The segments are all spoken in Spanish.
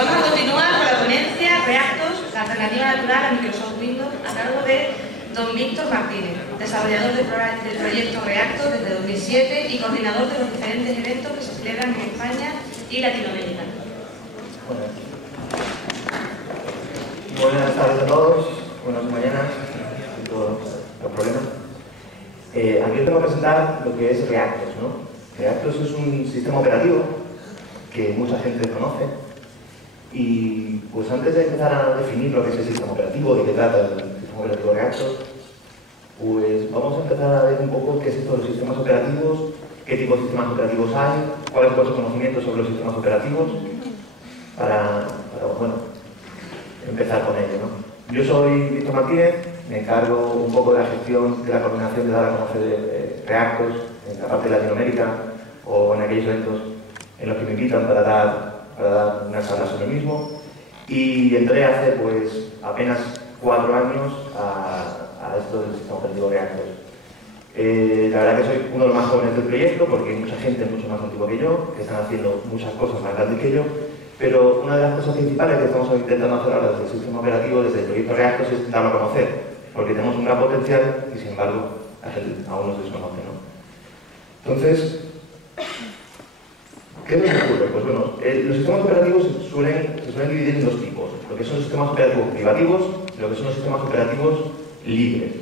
vamos a continuar con la ponencia Reactos, la alternativa natural a Microsoft Windows, a cargo de don Víctor Martínez, desarrollador del proyecto Reactos desde 2007 y coordinador de los diferentes eventos que se celebran en España y Latinoamérica. Buenas tardes a todos, buenas mañanas, y todos los problemas. Aquí os tengo que presentar lo que es Reactos, ¿no? Reactos es un sistema operativo que mucha gente conoce y pues antes de empezar a definir lo que es el sistema operativo, de qué trata el sistema operativo Reactos, pues vamos a empezar a ver un poco qué es esto de los sistemas operativos, qué tipo de sistemas operativos hay, cuál es vuestro conocimiento sobre los sistemas operativos, para bueno, empezar con ello, ¿no? Yo soy Víctor Martínez, me encargo un poco de la gestión, de la coordinación de dar a conocer Reactos en la parte de Latinoamérica o en aquellos eventos en los que me invitan para dar una charla sobre el mismo, y entré hace pues apenas 4 años a esto del sistema operativo Reactos. La verdad que soy uno de los más jóvenes del proyecto porque hay mucha gente mucho más antigua que yo, que están haciendo muchas cosas más grandes que yo, pero una de las cosas principales que estamos intentando hacer ahora desde el sistema operativo, desde el proyecto Reactos, es darlo a conocer, porque tenemos un gran potencial y sin embargo la gente aún no se desconoce, ¿no? Entonces, ¿qué nos ocurre? Pues bueno, los sistemas operativos se suelen dividir en dos tipos, lo que son los sistemas operativos privativos y lo que son los sistemas operativos libres.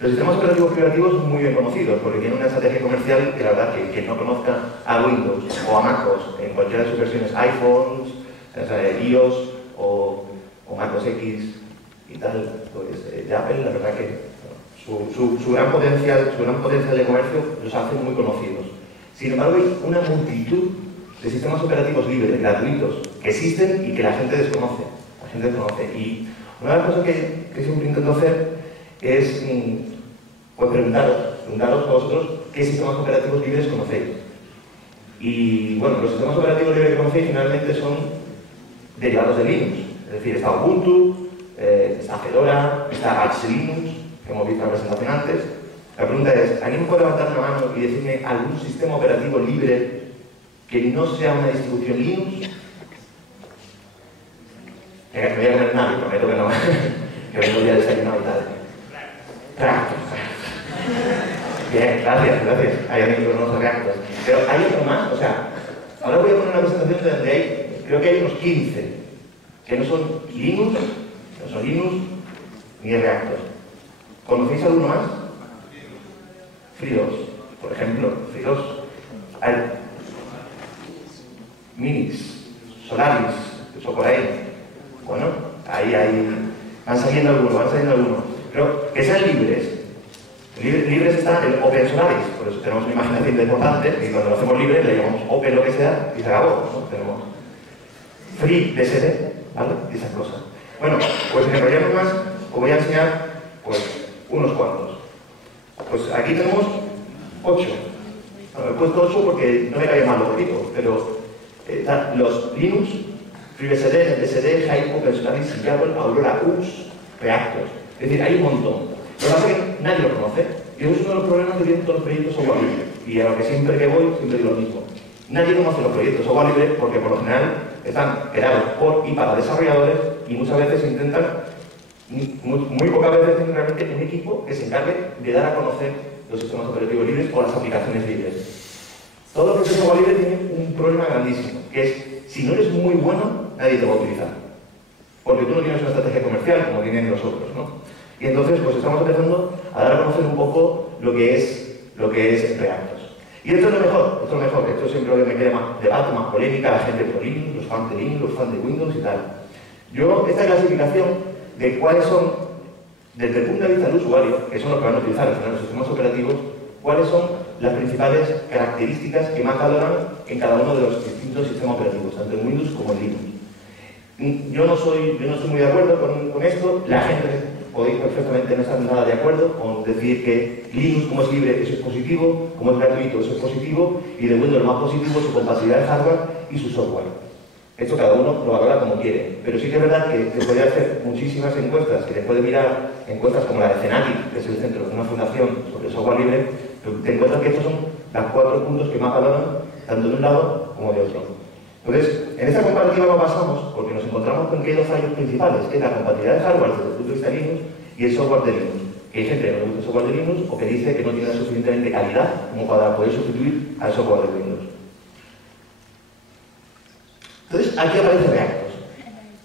Los sistemas operativos privativos son muy bien conocidos porque tienen una estrategia comercial que la verdad que quien no conozca a Windows o a MacOS en cualquiera de sus versiones iPhones, iOS o MacOS X y tal, pues de Apple, la verdad que su gran potencial de comercio los hace muy conocidos. Sin embargo, hay una multitud de sistemas operativos libres, gratuitos, que existen y que la gente desconoce. Y una de las cosas que siempre intento hacer es pues preguntaros a vosotros qué sistemas operativos libres conocéis. Y bueno, los sistemas operativos libres que conocéis generalmente son derivados de Linux. Es decir, está Ubuntu, está Fedora, está Arch Linux, que hemos visto en la presentación antes. La pregunta es, ¿alguien puede levantar la mano y decirme algún sistema operativo libre que no sea una distribución Linux? Venga, que me voy a comer nada, prometo que no, que vengo ya desayunado y tal. Reactos. Bien, gracias. Hay amigos que conocen Reactos. Pero hay otro más, o sea, ahora voy a poner una presentación donde creo que hay unos 15 que no son Linux, ni Reactos. ¿Conocéis alguno más? FreeDOS, por ejemplo, FreeDOS. Hay Minix, Solaris, eso por ahí. Bueno, ahí van saliendo algunos. Pero que sean libres. Libres está el Open Solaris, por eso tenemos una imaginación importante y cuando lo hacemos libre le llamamos Open lo que sea y se acabó, ¿no? Tenemos FreeBSD, ¿vale? Y esas cosas. Bueno, pues en el proyecto más os voy a enseñar pues unos cuantos. Pues aquí tenemos 8. Bueno, he puesto 8 porque no me cae mal los tipos, pero están los Linux, FreeBSD, BSD, Hive, Open Solaris, Jabber, Aurora, UX, Reactos. Es decir, hay un montón. Lo que pasa es que nadie lo conoce. Y eso es uno de los problemas que tienen todos los proyectos software libre. Y a lo que siempre que voy, siempre digo lo mismo. Nadie conoce los proyectos software libre porque por lo general están creados por y para desarrolladores y muchas veces intentan, muy pocas veces tienen realmente un equipo que se encargue de dar a conocer los sistemas operativos libres o las aplicaciones libres. Todo proyecto software libre tiene un problema grandísimo, que es, si no eres muy bueno, nadie te va a utilizar. Porque tú no tienes una estrategia comercial como tienen los otros, ¿no? Y entonces, pues estamos empezando a dar a conocer un poco lo que es Reactos. Y esto es lo mejor, esto siempre lo que me crea más debate, más polémica, la gente pro Linux, los fans de Linux, los fans de Windows y tal. Yo, esta clasificación de cuáles son, desde el punto de vista del usuario, que son los que van a utilizar los sistemas operativos, cuáles son las principales características que más valoran en cada uno de los distintos sistemas operativos, tanto en Windows como en Linux. Yo no estoy muy de acuerdo con esto, la gente podéis perfectamente no estar nada de acuerdo con decir que Linux, como es libre, eso es positivo, como es gratuito, eso es positivo, y de Windows lo más positivo es su compatibilidad de hardware y su software. Esto cada uno lo valora como quiere, pero sí que es verdad que se podría hacer muchísimas encuestas, que te puede mirar encuestas como la de Cenatic, que es el centro de una fundación sobre software libre, pero te encuentras que estos son los 4 puntos que más valoran, tanto de un lado como de otro. Entonces, en esta comparativa nos basamos porque nos encontramos con que hay dos fallos principales, que es la compatibilidad de hardware desde el punto de vista de Linux y el software de Linux. Que hay gente que no le gusta el software de Linux o que dice que no tiene suficientemente calidad como para poder sustituir al software de Windows. Entonces, aquí aparece Reactos.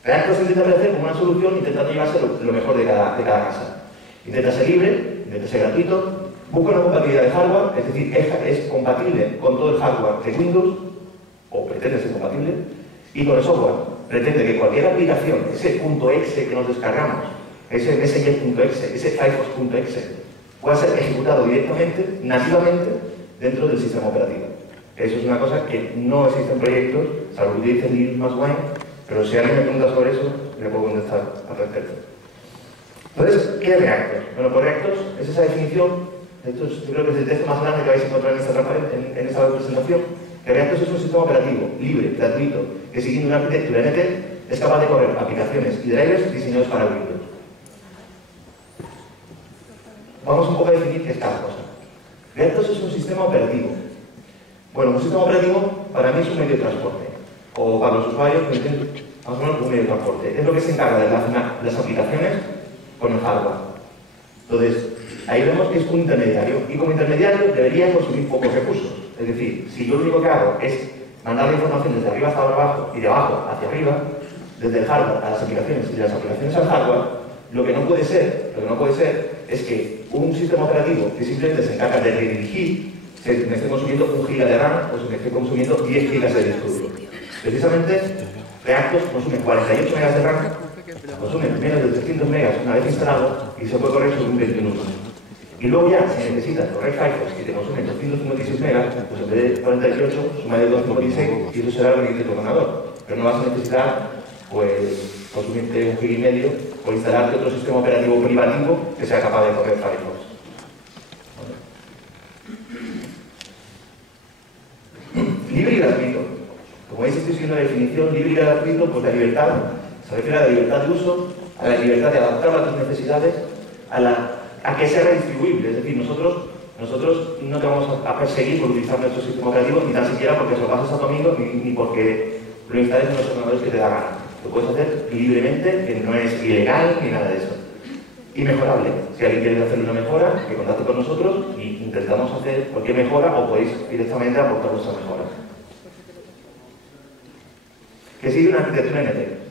Reactos intenta aparecer como una solución intentando llevarse lo mejor de cada casa. Intenta ser libre, intenta ser gratuito, busca una compatibilidad de hardware, es decir, es compatible con todo el hardware de Windows, o pretende ser compatible, y con el software. Pretende que cualquier aplicación, ese .exe que nos descargamos, ese messenger.exe, ese firefox.exe, pueda ser ejecutado directamente, nativamente, dentro del sistema operativo. Eso es una cosa que no existe en proyectos, salvo que utilicen Linux más Wine, pero si alguien me pregunta sobre eso, le puedo contestar al respecto. Entonces, ¿qué es Reactos? Bueno, pues Reactos es esa definición, esto es, yo creo que es el texto más grande que vais a encontrar en esta presentación, que Reactos es un sistema operativo libre, gratuito, que siguiendo una arquitectura NT es capaz de correr aplicaciones y drivers diseñados para Windows. Vamos un poco a definir qué es cada cosa. Reactos es un sistema operativo. Bueno, un sistema operativo para mí es un medio de transporte, o para los usuarios, más o menos un medio de transporte. Es lo que se encarga de relacionar las aplicaciones con el hardware. Entonces, ahí vemos que es un intermediario, y como intermediario debería consumir pocos recursos. Es decir, si yo lo único que hago es mandar la información desde arriba hasta abajo y de abajo hacia arriba, desde el hardware a las aplicaciones y de las aplicaciones al hardware, lo que no puede ser es que un sistema operativo que simplemente se encarga de redirigir me esté consumiendo 1 GB de RAM o se me esté consumiendo 10 GB de disco duro. Precisamente, Reactos consume 48 MB de RAM, consume menos de 300 MB una vez instalado y se puede correr sobre un 21. Y luego ya, si necesitas correr Firefox que te consume 256 MB, pues en vez de 48, suma de 256 y eso será lo que dice tu ordenador. Pero no vas a necesitar, pues, consumirte 1,5 GB o instalarte otro sistema operativo privativo que sea capaz de correr Firefox. Libre y gratuito. Como veis, estoy siguiendo la definición libre y gratuito, pues la libertad se refiere a la libertad de uso, a la libertad de adaptarlo a tus necesidades, a que sea redistribuible. Es decir, nosotros no te vamos a perseguir por utilizar nuestro sistema operativo, ni tan siquiera porque se lo pases a tu amigo, ni porque lo instales en los ordenadores que te da gana. Lo puedes hacer libremente, que no es ilegal ni nada de eso. Y mejorable. Si alguien quiere hacer una mejora, que contacte con nosotros y intentamos hacer cualquier mejora o podéis directamente aportar vuestras mejoras. Que sigue una arquitectura NT.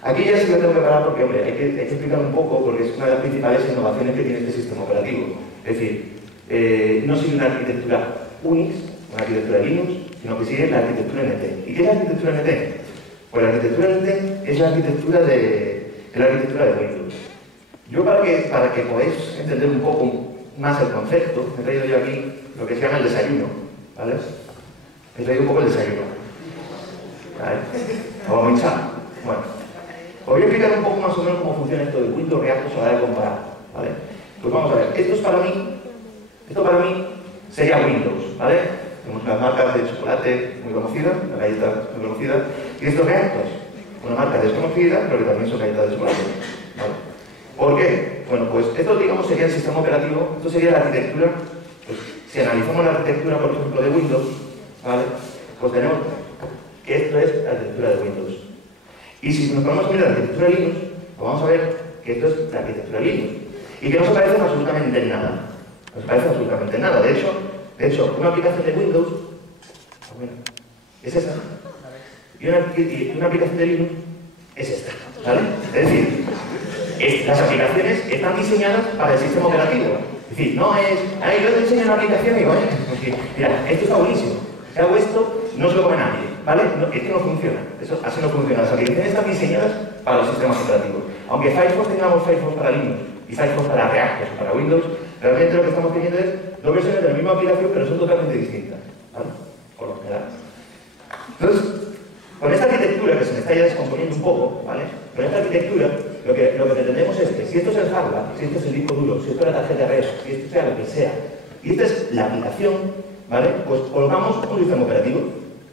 Aquí ya sí me tengo que parar porque, hombre, hay que explicar un poco porque es una de las principales innovaciones que tiene este sistema operativo. Es decir, no sigue una arquitectura Unix, una arquitectura Linux, sino que sigue la arquitectura NT. ¿Y qué es la arquitectura NT? Pues la arquitectura NT es la arquitectura de Windows. Yo para que podáis entender un poco más el concepto, he traído yo aquí lo que se llama el desayuno, ¿vale? He traído un poco el desayuno. ¿Vale? Vamos a hinchar. Bueno, os voy a explicar un poco más o menos cómo funciona esto de Windows, Reactos a la hora de comparar, ¿vale? Pues vamos a ver, esto para mí sería Windows, ¿vale? Tenemos unas marcas de chocolate muy conocidas, una galleta muy conocida, y estos Reactos, una marca desconocida, pero que también son galletas de chocolate, ¿vale? ¿Por qué? Bueno, pues esto, digamos, sería el sistema operativo, esto sería la arquitectura. Pues, si analizamos la arquitectura, por ejemplo, de Windows, ¿vale? Pues tenemos que esto es la arquitectura de Windows. Y si nos ponemos a mirar la arquitectura de Linux, pues vamos a ver que esto es la arquitectura de Linux. Y que no se parece absolutamente en nada. No se parece absolutamente en nada. De hecho, una aplicación de Windows, bueno, es esa. Y una aplicación de Linux es esta, ¿vale? Es decir, las aplicaciones están diseñadas para el sistema operativo. Es decir, no es, yo te enseño una aplicación y digo, mira, esto está buenísimo. Si hago esto, no se lo come nadie, ¿vale? No, es que no funciona. Eso, así no funciona. Las aplicaciones están diseñadas para los sistemas operativos. Aunque Firefox tengamos Firefox para Linux y Firefox para Reactos o para Windows, realmente lo que estamos teniendo es dos versiones de la misma aplicación, pero son totalmente distintas, ¿vale? Por lo general. Entonces, con esta arquitectura, que se me está ya descomponiendo un poco, ¿vale? Con esta arquitectura, lo que pretendemos es que si esto es el hardware, si esto es el disco duro, si esto es la tarjeta de red, si esto sea lo que sea, y esta es la aplicación, ¿vale? Pues colocamos un sistema operativo,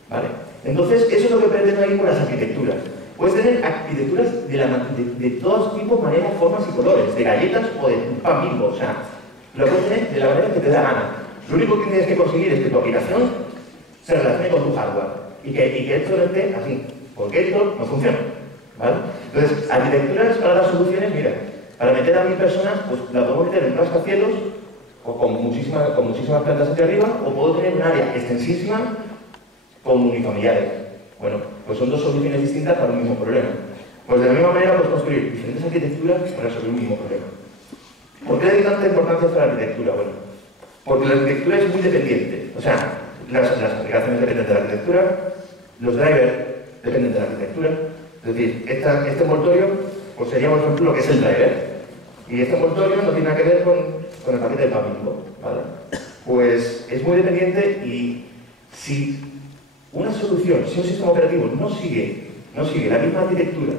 ¿vale? Entonces, eso es lo que pretendo ir con las arquitecturas. Puedes tener arquitecturas de todos tipos, maneras, formas y colores, de galletas o de pan Bimbo, o sea, lo puedes tener de la manera que te da gana. Lo único que tienes que conseguir es que tu aplicación se relacione con tu hardware. y que esto no esté así, porque esto no funciona, ¿vale? Entonces, arquitecturas para las soluciones, mira, para meter a 1000 personas, pues la puedo meter en un rascacielos o con muchísimas plantas hacia arriba, o puedo tener un área extensísima con unifamiliares. Bueno, pues son dos soluciones distintas para un mismo problema. Pues de la misma manera puedes construir diferentes arquitecturas para resolver un mismo problema. ¿Por qué le doy tanta importancia a la arquitectura? Bueno, porque la arquitectura es muy dependiente. O sea, las aplicaciones dependen de la arquitectura, los drivers dependen de la arquitectura. Es decir, este envoltorio pues sería, por ejemplo, lo que es el driver. Y este envoltorio no tiene nada que ver con el paquete de Pamingo, ¿vale? Pues es muy dependiente, y si una solución, si un sistema operativo no sigue la misma arquitectura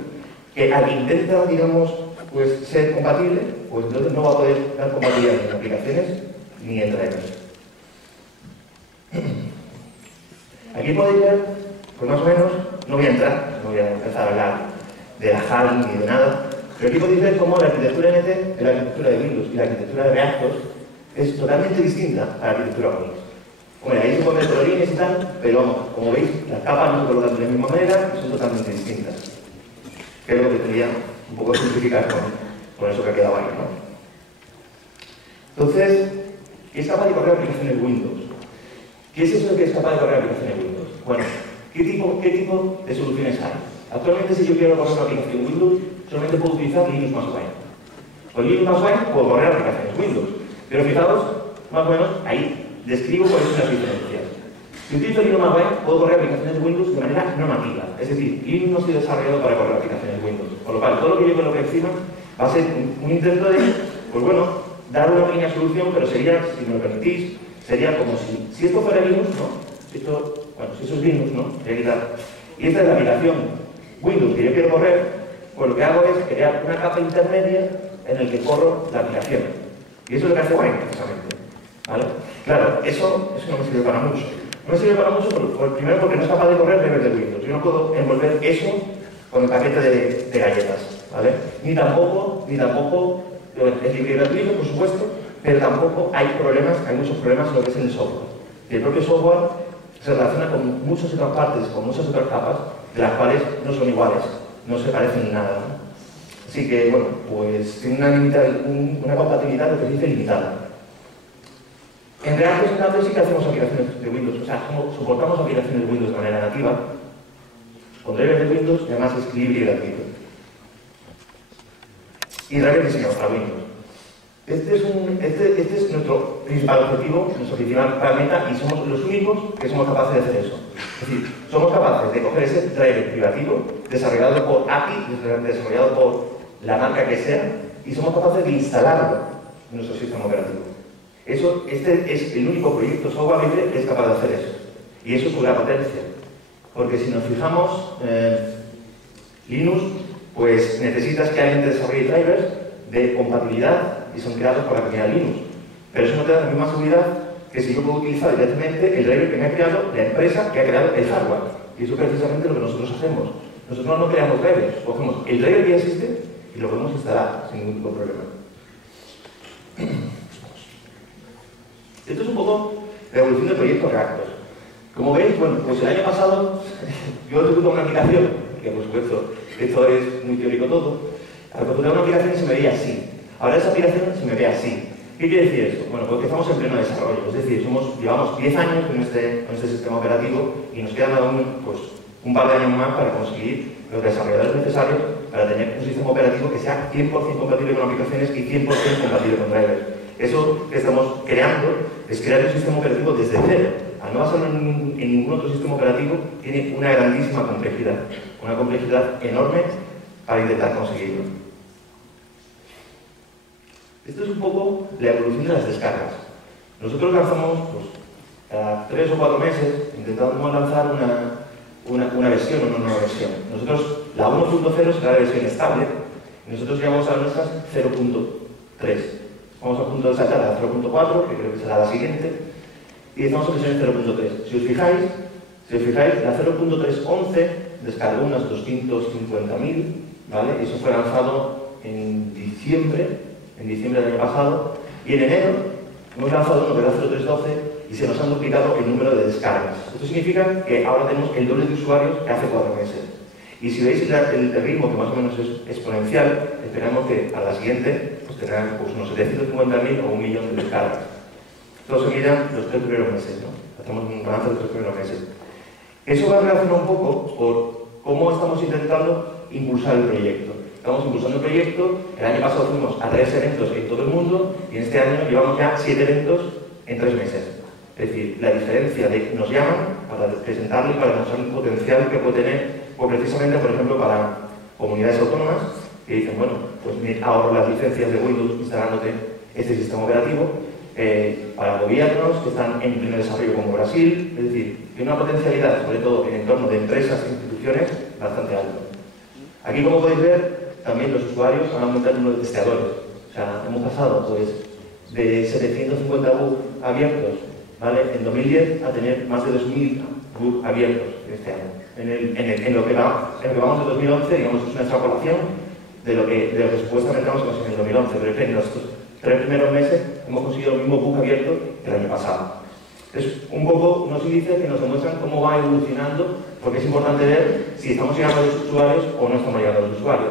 que al intenta, digamos, pues ser compatible, pues entonces no va a poder dar compatibilidad ni en aplicaciones ni en drivers. Aquí podéis ver, pues más o menos, no voy a entrar, no voy a empezar a hablar de la HAL ni de nada, pero aquí podéis ver cómo la arquitectura NT, la arquitectura de Windows y la arquitectura de ReactOS es totalmente distinta a la arquitectura Unix. Hombre, ahí se pueden ver colorines y tal, pero vamos, como veis, las capas no se colocan de la misma manera y son totalmente distintas. Creo que tendría un poco de simplificar con eso que ha quedado ahí, ¿no? Entonces, ¿qué es capaz de correr aplicaciones Windows? ¿Qué es eso de que es capaz de correr aplicaciones Windows? Bueno, ¿qué tipo de soluciones hay? Actualmente, si yo quiero correr una aplicación Windows, solamente puedo utilizar Linux más Wine. Con Linux más Wine puedo correr aplicaciones Windows, pero fijaos, más o menos, ahí describo cuáles son las diferencias. Si utilizo Linux más Wine, puedo correr aplicaciones de Windows de manera no nativa. Es decir, Linux no ha sido desarrollado para correr aplicaciones Windows. Con lo cual, todo lo que yo coloque encima va a ser un intento de, pues bueno, dar una pequeña solución, pero sería, si me lo permitís, sería como si esto fuera Linux, ¿no? Bueno, si eso es Linux, ¿no? Voy a quitar. Y esta es la aplicación Windows que yo quiero correr, pues lo que hago es crear una capa intermedia en el que corro la aplicación. Y eso es lo que hace Wine, precisamente. ¿Vale? Claro, eso no me sirve para mucho. No me sirve para mucho, primero porque no es capaz de correr drivers de Windows. Yo no puedo envolver eso con el paquete de galletas, ¿vale? Ni tampoco, es libre y gratuito, por supuesto, pero tampoco hay muchos problemas en lo que es en el software. Y el propio software se relaciona con muchas otras partes, con muchas otras capas, de las cuales no son iguales, no se parecen en nada, ¿no? Así que, bueno, pues tiene una compatibilidad, lo que se dice, limitada. En ReactOS, en cambio, sí que hacemos aplicaciones de Windows, o sea, soportamos aplicaciones de Windows de manera nativa, con drivers de Windows, y además es libre y gratuito. Y drivers diseñados para Windows. Este es nuestro principal objetivo, nuestro principal meta, y somos los únicos que somos capaces de hacer eso. Es decir, somos capaces de coger ese driver privativo, desarrollado por API, desarrollado por la marca que sea, y somos capaces de instalarlo en nuestro sistema operativo. Este es el único proyecto software libre que es capaz de hacer eso. Y eso es su gran potencia. Porque si nos fijamos, Linux, pues necesitas que alguien te desarrolle drivers de compatibilidad y son creados por la comunidad Linux. Pero eso no te da la misma seguridad que si yo puedo utilizar directamente el driver que me ha creado la empresa que ha creado el hardware. Y eso es precisamente lo que nosotros hacemos. Nosotros no creamos drivers, cogemos el driver que ya existe y lo podemos instalar sin ningún problema. Esto es un poco la evolución del proyecto ReactOS. Como veis, bueno, pues el año pasado yo ejecuté una aplicación, que por supuesto esto es muy teórico todo, ejecuté una aplicación y se me veía así. Ahora esa aplicación se me ve así. ¿Qué quiere decir esto? Bueno, pues que estamos en pleno desarrollo, es decir, llevamos 10 años con este sistema operativo y nos quedan aún pues, un par de años más para conseguir los desarrolladores necesarios para tener un sistema operativo que sea 100% compatible con aplicaciones y 100% compatible con drivers. Eso que estamos creando es crear un sistema operativo desde cero. Al no basarlo en ningún otro sistema operativo, tiene una grandísima complejidad enorme para intentar conseguirlo. Esto es un poco la evolución de las descargas. Nosotros lanzamos, pues, cada 3 o 4 meses, intentamos lanzar una versión o una nueva versión. Nosotros, la 1.0 será la versión estable, y nosotros llegamos a nuestras 0.3. Vamos a punto de saltar a 0.4, que creo que será la siguiente, y estamos en versión 0.3. Si os fijáis, la 0.311 descargó unas 250.000, ¿vale? Eso fue lanzado en diciembre del año pasado, y en enero hemos lanzado uno que era 0.312, y se nos han duplicado el número de descargas. Esto significa que ahora tenemos el doble de usuarios que hace 4 meses. Y si veis el ritmo, que más o menos es exponencial, esperamos que a la siguiente pues, tendrán pues, unos 750.000 o 1 millón de descargas. Todo se mira los 3 primeros meses, ¿no? Hacemos un balance de los 3 primeros meses. Eso va relacionado un poco por cómo estamos intentando impulsar el proyecto. Estamos impulsando el proyecto, el año pasado fuimos a 3 eventos en todo el mundo y en este año llevamos ya 7 eventos en 3 meses. Es decir, la diferencia de que nos llaman para presentarlo y para demostrar el potencial que puede tener, o precisamente, por ejemplo, para comunidades autónomas que dicen, bueno, pues me ahorro las licencias de Windows instalándote este sistema operativo, para gobiernos que están en pleno desarrollo como Brasil, es decir, tiene una potencialidad, sobre todo en entorno de empresas e instituciones, bastante alto. Aquí, como podéis ver, también los usuarios han aumentado el número de testeadores. O sea, hemos pasado pues, de 750 bugs abiertos, ¿vale?, en 2010 a tener más de 2.000 bugs abiertos este año. En lo que vamos de 2011, digamos, es una extrapolación de lo que supuestamente vamos a conseguir en 2011, pero en estos 3 primeros meses hemos conseguido el mismo bug abierto que el año pasado. Es un poco unos índices que nos demuestran cómo va evolucionando, porque es importante ver si estamos llegando a los usuarios o no estamos llegando a los usuarios.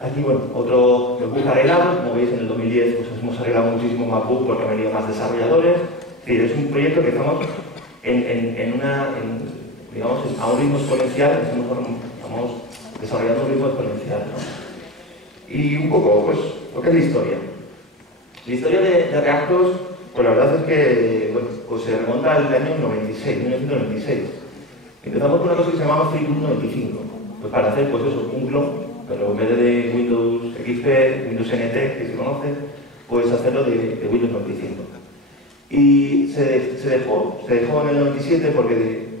Aquí, bueno, otro bug arreglado, como veis en el 2010 pues hemos arreglado muchísimo más bugs porque han venido más desarrolladores. Es decir, es un proyecto que estamos digamos, a un ritmo exponencial, estamos desarrollando un ritmo exponencial, ¿no? Y un poco, pues, lo que es la historia. La historia de Reactos, pues la verdad es que bueno, pues se remonta al año 1996. Empezamos con una cosa que se llamaba FreeBSD 95, pues para hacer, pues eso, un clon, pero en vez de Windows XP, Windows NT, que se conoce, pues hacerlo de Windows 95. Y se dejó en el 97 porque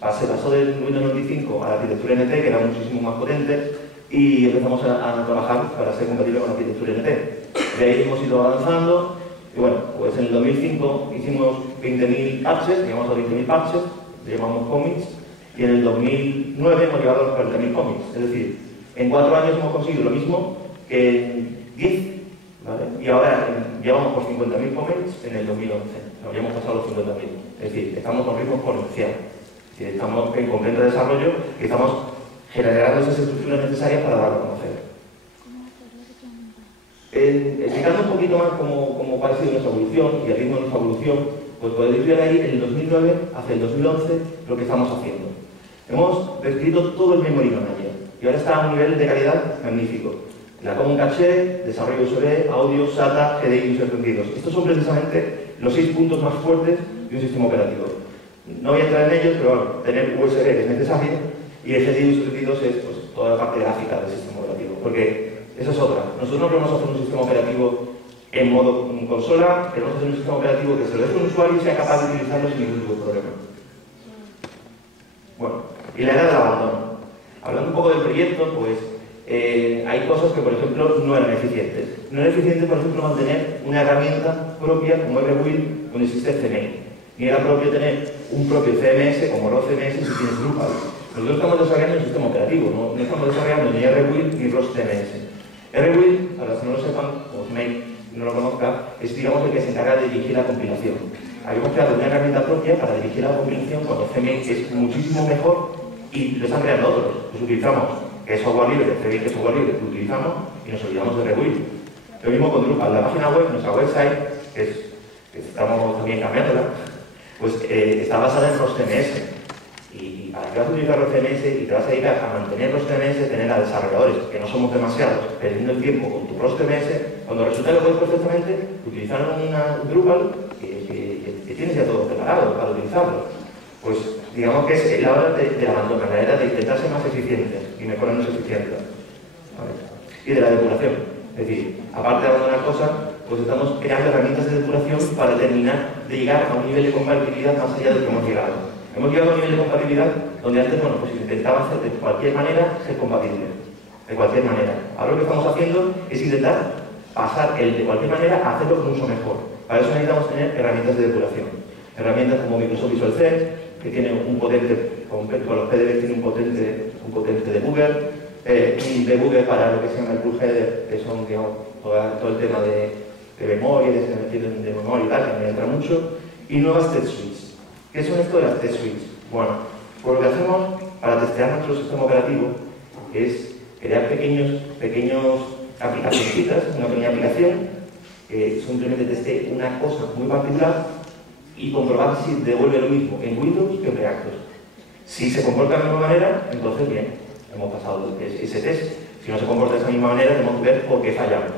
se pasó del Windows 95 a la arquitectura NT, que era muchísimo más potente, y empezamos a trabajar para ser compatible con la arquitectura NT. De ahí hemos ido avanzando, y bueno, pues en el 2005 hicimos 20.000 patches, llegamos a 20.000 patches, le llamamos commits, y en el 2009 hemos llegado a los 40.000 commits. Es decir, en 4 años hemos conseguido lo mismo que en 10, ¿vale? Y ahora llevamos por 50.000 commits en el 2011, nos habíamos pasado los 50.000. Es decir, estamos con ritmo exponencial. Estamos en completo desarrollo y estamos generando esas estructuras necesarias para darlo a conocer. Explicando un poquito más cómo ha sido nuestra evolución y el ritmo de nuestra evolución, pues podéis ver ahí en el 2009 hacia el 2011 lo que estamos haciendo. Hemos descrito todo el memory manager y ahora está a un nivel de calidad magnífico. La Common Cache, desarrollo USB, audio, SATA, GDI y user sentidos. Estos son precisamente los 6 puntos más fuertes de un sistema operativo. No voy a entrar en ellos, pero bueno, tener USB es necesario y el GDI y user sentidos es pues, toda la parte gráfica del sistema operativo. Porque esa es otra. Nosotros no queremos hacer un sistema operativo en modo consola, queremos hacer un sistema operativo que se lo deje a un usuario y sea capaz de utilizarlo sin ningún tipo de problema. Bueno, y la edad del abandono. Hablando un poco del proyecto, pues hay cosas que, por ejemplo, no eran eficientes. No era eficiente, por ejemplo, mantener una herramienta propia como RWheel donde existe el CMake. Ni era propio tener un propio CMS como RAW CMS si tienes Drupal. Nosotros estamos desarrollando un sistema operativo, no estamos desarrollando ni RWheel ni RAW CMS. RWheel, para los que no lo sepan, o CMake no lo conozca, es digamos el que se encarga de dirigir la compilación. Habíamos creado una herramienta propia para dirigir la compilación cuando CMake es muchísimo mejor y lo están creando otros. Los utilizamos, que es software libre, CMake es software libre, lo utilizamos y nos olvidamos de RWheel. Lo mismo con Drupal, la página web, nuestra website, que estamos también cambiándola, pues está basada en RAW CMS. Y para que vas a utilizar RAW CMS y te vas a dedicar a mantener RAW CMS, tener a desarrolladores, que no somos demasiados, perdiendo el tiempo con tu RAW CMS, cuando resulta que lo puedes perfectamente utilizar una Drupal que tienes ya todo preparado para utilizarlo. Pues digamos que es la hora del abandono, la era de intentar ser más eficientes y mejorar nuestra eficiencia. ¿Vale? Y de la depuración. Es decir, aparte de abandonar cosas, pues estamos creando herramientas de depuración para terminar de llegar a un nivel de compatibilidad más allá del que hemos llegado. Hemos llegado a un nivel de compatibilidad donde antes, bueno, pues intentaba hacer de cualquier manera ser compatible. De cualquier manera. Ahora lo que estamos haciendo es intentar pasar el de cualquier manera a hacerlo mucho mejor. Para eso necesitamos tener herramientas de depuración. Herramientas como Microsoft Visual C, que tiene un potente, con los PDB tiene un potente debugger, un debugger para lo que se llama el pull header, que son, digamos, todo el tema de de memoria, de memoria y tal, que me entra mucho, y nuevas test suites. ¿Qué son esto de las test suites? Bueno, pues lo que hacemos para testear nuestro sistema operativo es crear pequeños aplicacioncitas, una pequeña aplicación que simplemente teste una cosa muy particular y comprobar si devuelve lo mismo en Windows que en Reactos. Si se comporta de la misma manera, entonces bien, hemos pasado ese test. Si no se comporta de esa misma manera, tenemos que ver por qué fallamos.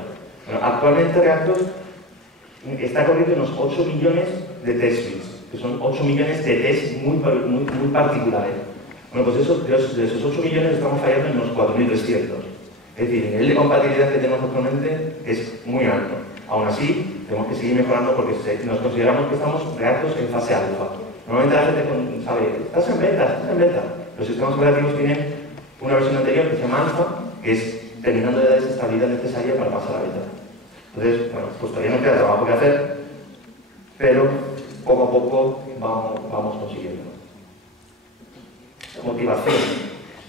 Bueno, actualmente Reactos está corriendo unos 8 millones de test suites, que son 8 millones de tests muy particulares. Bueno, pues de esos 8 millones estamos fallando en unos 4.300. Es decir, el nivel de compatibilidad que tenemos actualmente es muy alto. Aún así, tenemos que seguir mejorando porque nos consideramos que estamos Reactos en fase alfa. Normalmente la gente sabe, estás en beta. Los sistemas operativos tienen una versión anterior que se llama alfa, que es terminando de dar esa estabilidad necesaria para pasar a beta. Entonces, bueno, pues todavía nos queda trabajo que hacer, pero poco a poco vamos consiguiendo. Motivación.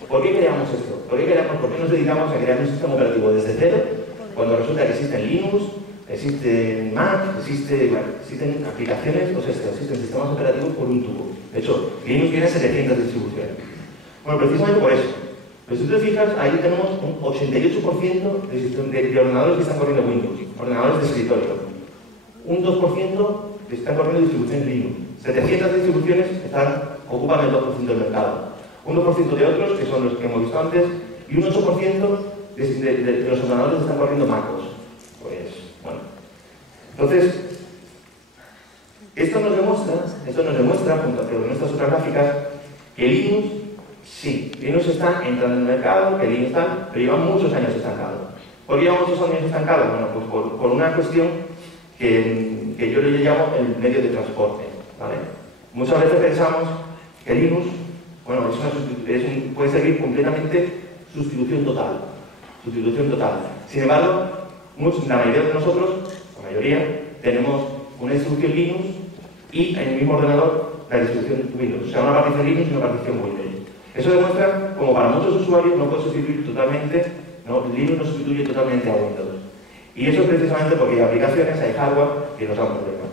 ¿Por qué creamos esto? ¿Por qué nos dedicamos a crear un sistema operativo desde cero, cuando resulta que existen Linux, existen Mac, existen aplicaciones, existen sistemas operativos por un tubo? De hecho, Linux tiene 700 distribuciones. Bueno, precisamente por eso. Pero si tú te fijas, ahí tenemos un 88% de ordenadores que están corriendo Windows, ordenadores de escritorio. Un 2% que están corriendo distribuciones Linux. 700 distribuciones ocupan el 2% del mercado. Un 2% de otros, que son los que hemos visto antes, y un 8% de los ordenadores que están corriendo MacOS. Pues, bueno. Entonces, esto nos demuestra, junto con estas otras gráficas, que Linux, sí, Linux está entrando en el mercado, que Linux está, pero lleva muchos años estancado. ¿Por qué lleva muchos años estancado? Bueno, pues por una cuestión que yo le llamo el medio de transporte, ¿vale? Muchas veces pensamos que Linux, bueno, puede servir completamente sustitución total. Sin embargo, la mayoría de nosotros, la mayoría, tenemos una distribución Linux y en el mismo ordenador la distribución Windows. O sea, una partición Linux y una partición Windows. Eso demuestra como para muchos usuarios no puede sustituir totalmente, Linux no sustituye totalmente a Windows. Y eso es precisamente porque hay aplicaciones, hay hardware que nos dan problemas.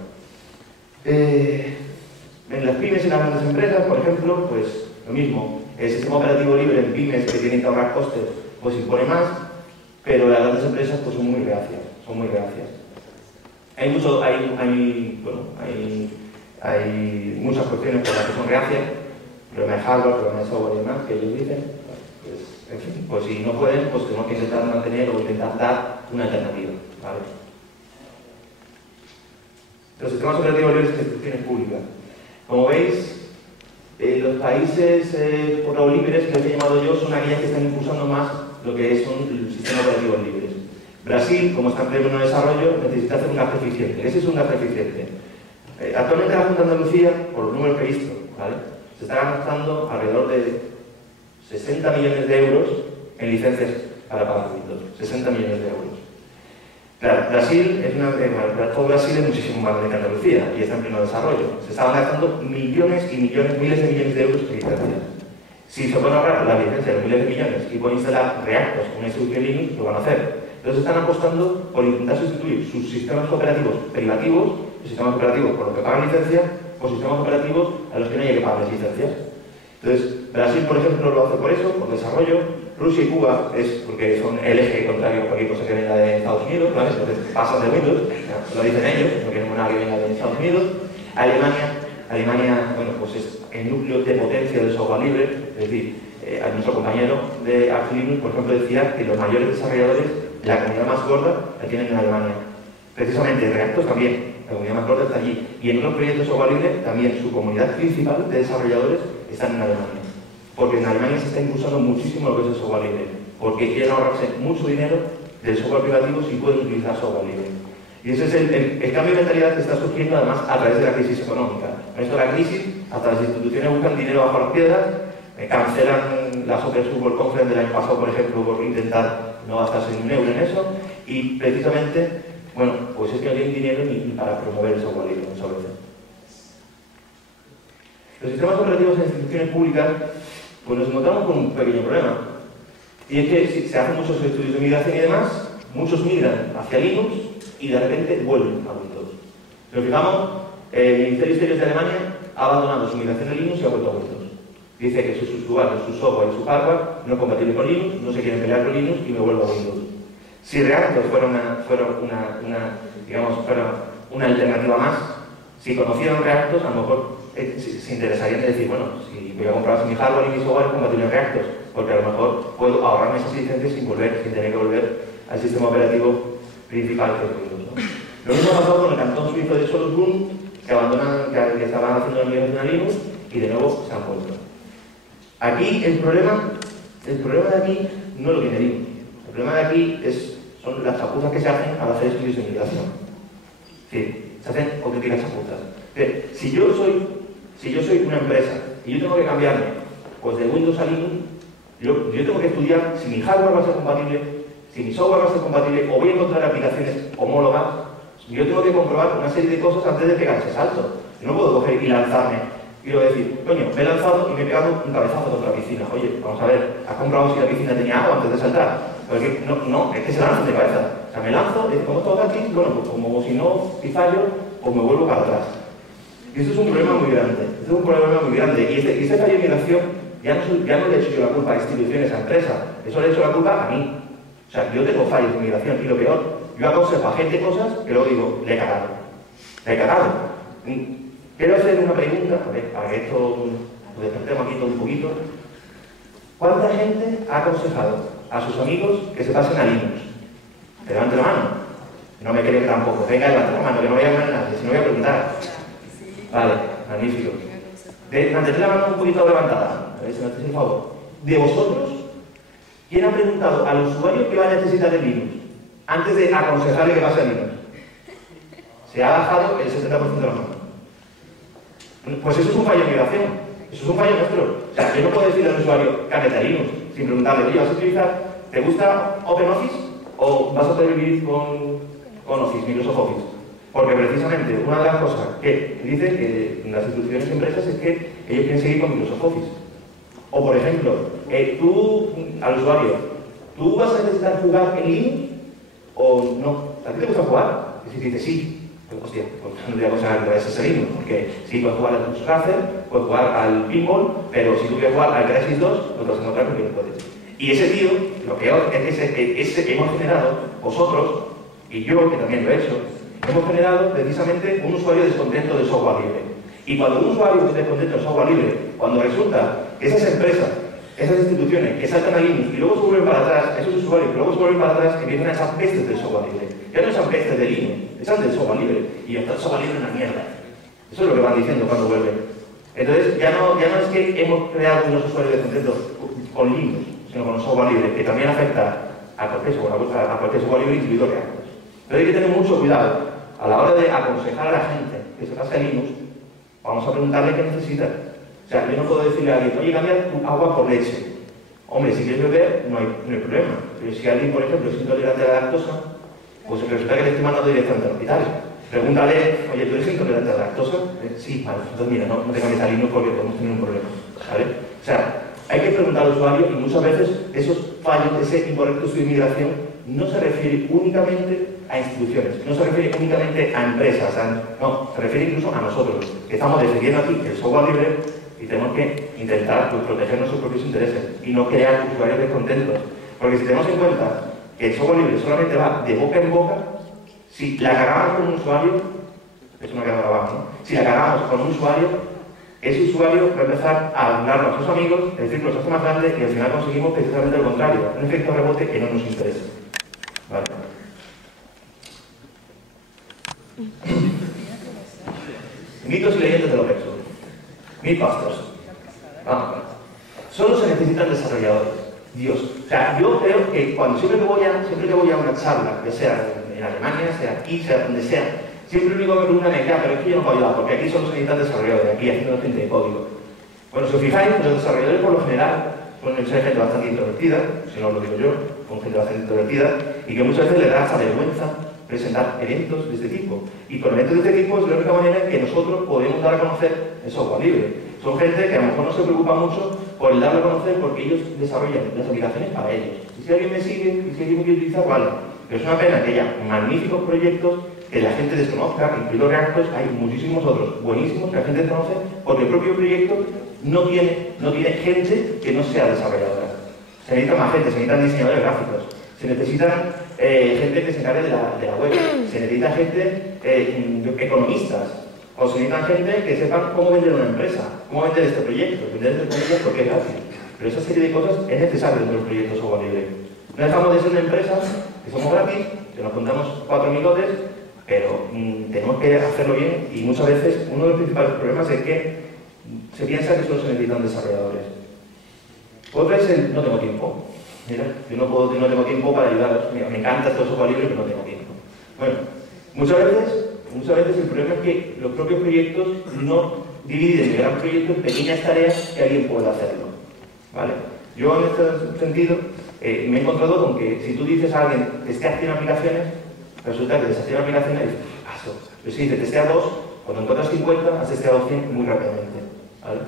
En las pymes y las grandes empresas, por ejemplo, pues lo mismo. El sistema operativo libre en pymes que tienen que ahorrar costes, pues impone más, pero las grandes empresas pues son muy reacias. Hay muchas cuestiones por las que son reacias, problema de hardware, problema de software y demás, que ellos dicen, pues, en fin, pues si no pueden, pues tenemos que intentar mantener o intentar dar una alternativa, ¿vale? Los sistemas operativos libres de instituciones públicas. Como veis, los países por lo libres que les he llamado yo son aquellas que están impulsando más lo que son los sistemas operativos libres. Brasil, como está en pleno desarrollo, necesita hacer un gasto eficiente. Ese es un gasto eficiente. Actualmente la Junta de Andalucía, por los números que he visto, ¿vale?, se está gastando alrededor de 60 millones de euros en licencias para pagar Windows. 60 millones de euros. Claro, todo Brasil es muchísimo más grande que Andalucía y está en pleno desarrollo. Se estaban gastando millones y millones, miles de millones de euros en licencias. Si se pueden ahorrar la licencia de miles de millones y pueden instalar Reactos con una distribución Linux, lo van a hacer. Entonces están apostando por intentar sustituir sus sistemas operativos privativos, los sistemas operativos por los que pagan licencia, por sistemas operativos a los que no hay que pagar las licencias. Entonces, Brasil, por ejemplo, lo hace por eso, por desarrollo. Rusia y Cuba es porque son el eje contrario a cualquier cosa que venga de Estados Unidos, ¿vale? Entonces pasan de Windows, lo dicen ellos, no queremos nada que venga de Estados Unidos. Alemania, bueno, pues es el núcleo de potencia del software libre, es decir, nuestro compañero de Arch Linux, por ejemplo, decía que los mayores desarrolladores, la comunidad más gorda, la tienen en Alemania. Precisamente Reactos también, la comunidad más gorda está allí. Y en otros proyectos de software libre, también su comunidad principal de desarrolladores están en Alemania. Porque en Alemania se está impulsando muchísimo lo que es el software libre, porque quieren ahorrarse mucho dinero del software privativo si pueden utilizar software libre. Y ese es el cambio de mentalidad que está surgiendo además a través de la crisis económica. En esto de la crisis, hasta las instituciones buscan dinero bajo las piedras, cancelan las Open Source Conference del año pasado, por ejemplo, por intentar no gastarse ni un euro en eso, y precisamente, bueno, pues es que no tienen dinero ni para promover el software libre muchas veces. Los sistemas operativos en instituciones públicas, pues nos encontramos con un pequeño problema. Y es que se hacen muchos estudios de migración y demás, muchos migran hacia Linux, y de repente vuelven a Windows. Si nos fijamos, el Ministerio de Exteriores de Alemania ha abandonado su migración de Linux y ha vuelto a Windows. Dice que sus usuarios, su software y su hardware no es compatible con Linux, no se quieren pelear con Linux y me vuelvo a Windows. Si Reactos fuera una alternativa más, si conocieran Reactos, a lo mejor se interesarían de decir, bueno, si voy a comprar mi hardware y mi software es compatible en Reactos, porque a lo mejor puedo ahorrarme esas licencias sin tener que volver al sistema operativo principal que es Windows, ¿no? Lo mismo ha pasado con el cantón suizo de Solothurn, que estaban haciendo la migración a Linux y de nuevo se han vuelto. Aquí el problema de aquí no lo tiene Linux. El problema de aquí son las chapuzas que se hacen al hacer estudios de migración. Sí, se hacen auténticas chapuzas. Si yo soy una empresa y yo tengo que cambiarme pues de Windows a Linux, yo tengo que estudiar si mi hardware va a ser compatible, si mi software va a ser compatible, o voy a encontrar aplicaciones homólogas. Yo tengo que comprobar una serie de cosas antes de pegar ese salto. Yo no puedo coger y lanzarme y luego decir, coño, me he lanzado y me he pegado un cabezazo contra la piscina. Oye, vamos a ver, ¿has comprobado si la piscina tenía agua antes de saltar? Porque no, es que se lanzan de cabeza. O sea, me lanzo, y como esto aquí, bueno, pues como si no, si fallo, pues me vuelvo para atrás. Y esto es un problema muy grande. Y este fallo de migración ya no le he hecho yo la culpa a instituciones, a empresas. Eso le he hecho la culpa a mí. O sea, yo tengo fallos de migración y lo peor, yo aconsejo a gente cosas que luego digo, le he cagado. Quiero hacer una pregunta, a ver, para que esto lo despertemos aquí todo un poquito. ¿Cuánta gente ha aconsejado a sus amigos que se pasen a Linux? Que levante la mano. No me creen tampoco. Venga, levante la mano, que no voy a llamar a nadie, si no voy a preguntar. Vale, magnífico. Mantened la mano un poquito levantada. A ver si me hacéis el favor. De vosotros, ¿quién ha preguntado al usuario qué va a necesitar el Linux antes de aconsejarle que pase a Linux? Se ha bajado el 70% de la mano. Pues eso es un fallo de migración. Eso es un fallo nuestro. O sea, yo no puedo decirle al usuario, cámbiate a Linux, sin preguntarle, oye, ¿vas a utilizar, te gusta OpenOffice o vas a poder vivir con Office, Microsoft Office? Porque precisamente una de las cosas que dicen que las instituciones y empresas es que ellos quieren seguir con Microsoft Office. O por ejemplo, tú, al usuario, ¿tú vas a necesitar jugar en Linux o no? ¿A ti te gusta jugar? Y si dices sí, pues hostia, pues no te voy a aconsejar que vayas a ese Linux, porque sí puedes jugar al Razer, puedes jugar al Pinball, pero si tú quieres jugar al Crysis 2, no te vas a encontrar porque no puedes. Y ese tío, lo peor es que hemos generado, vosotros, y yo, que también lo he hecho, hemos generado precisamente un usuario descontento del software libre. Y cuando un usuario es descontento del software libre, cuando resulta que esas empresas, esas instituciones que saltan a Linux y luego se vuelven para atrás, esos usuarios que luego se vuelven para atrás, empiezan a echar pestes del software libre. Ya no echan pestes de Linux, echan del software libre. Y el software libre es una mierda. Eso es lo que van diciendo cuando vuelven. Entonces, ya no es que hemos creado unos usuarios descontentos con Linux, sino con el software libre, que también afecta a cualquier software libre incluido Reactos. Pero hay que tener mucho cuidado. A la hora de aconsejar a la gente que se pase a Linux, vamos a preguntarle qué necesita. O sea, yo no puedo decirle a alguien, oye, cambia tu agua por leche. Hombre, si quieres beber, no hay problema. Pero si alguien, por ejemplo, es intolerante a la lactosa, pues resulta que le estoy mandando directamente al hospital. Pregúntale, oye, ¿tú eres intolerante a la lactosa? Sí, vale, entonces mira, no te cambies a Linux porque podemos tener un problema. ¿Vale? O sea, hay que preguntar al usuario y muchas veces esos fallos, ese incorrecto uso de inmigración, no se refiere únicamente a instituciones, no se refiere únicamente a empresas, no, se refiere incluso a nosotros, que estamos defendiendo aquí el software libre y tenemos que intentar proteger nuestros propios intereses y no crear usuarios descontentos. Porque si tenemos en cuenta que el software libre solamente va de boca en boca, si la cagamos con un usuario, eso no queda grabado, ¿no? Si la cagamos con un usuario, ese usuario va a empezar a hablarnos a sus amigos, el círculo se hace más grande y al final conseguimos precisamente lo contrario, un efecto rebote que no nos interesa. ¿Vale? Mitos y leyendas del open source. Mythbusters. Vamos. Solo se necesitan desarrolladores. Dios. O sea, yo creo que siempre que voy a una charla, ya sea en Alemania, sea aquí, sea donde sea, siempre lo único que me preguntan es, pero es que yo no puedo ayudar, porque aquí solo se necesitan desarrolladores, aquí haciendo gente de código. Bueno, si os fijáis, los desarrolladores por lo general suelen ser gente bastante introvertida, si no lo digo yo, son gente bastante introvertida, y que muchas veces les da hasta vergüenza presentar eventos de este tipo. Y con eventos de este tipo es la única manera en que nosotros podemos dar a conocer el software libre. Son gente que a lo mejor no se preocupa mucho por el darlo a conocer porque ellos desarrollan las aplicaciones para ellos. Y si alguien me sigue y si alguien me quiere utilizar, vale. Pero es una pena que haya magníficos proyectos que la gente desconozca, incluidos reactos, hay muchísimos otros buenísimos que la gente desconoce porque el propio proyecto no tiene gente que no sea desarrolladora. Se necesita más gente, se necesitan diseñadores gráficos, se necesitan gente que se encargue de la web, se necesita gente, economistas, o se necesitan gente que sepan cómo vender una empresa, cómo vender este proyecto, vender este proyecto porque es gratis. Pero esa serie de cosas es necesaria en los proyectos de software libre. No dejamos de ser una empresa que somos gratis, que nos contamos 4 amigotes, pero tenemos que hacerlo bien y muchas veces uno de los principales problemas es que se piensa que solo se necesitan desarrolladores. Otra es el no tengo tiempo. Mira, yo no tengo tiempo para ayudaros. Mira, me encanta esto de software libre, pero no tengo tiempo. Bueno, muchas veces el problema es que los propios proyectos no dividen el gran proyecto en pequeñas tareas que alguien pueda hacerlo. ¿Vale? Yo en este sentido me he encontrado con que si tú dices a alguien testea 100 aplicaciones, resulta que de esas 100 aplicaciones dices, paso. Pero si dices testea 2, cuando encuentras 50, has testeado 100 muy rápidamente. ¿Vale?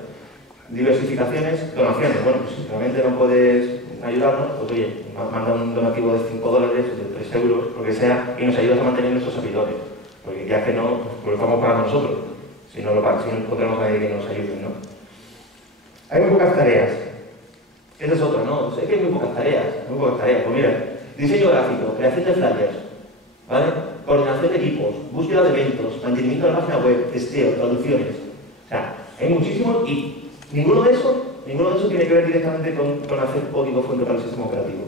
Diversificaciones, donaciones. Bueno, pues si realmente no puedes ayudarnos, pues oye, manda un donativo de $5, de 3 euros, lo que sea, y nos ayudas a mantener nuestros servidores. Porque ya que no, pues lo estamos pagando nosotros. Si no encontramos a nadie que nos ayude, ¿no? Hay muy pocas tareas. Esa es otra, ¿no? Es que hay muy pocas tareas. Pues mira, diseño gráfico, creación de flyers, ¿vale? Coordinación de equipos, búsqueda de eventos, mantenimiento de la página web, testeo, traducciones. O sea, hay muchísimos y ninguno de eso tiene que ver directamente con hacer código fuente para el sistema operativo.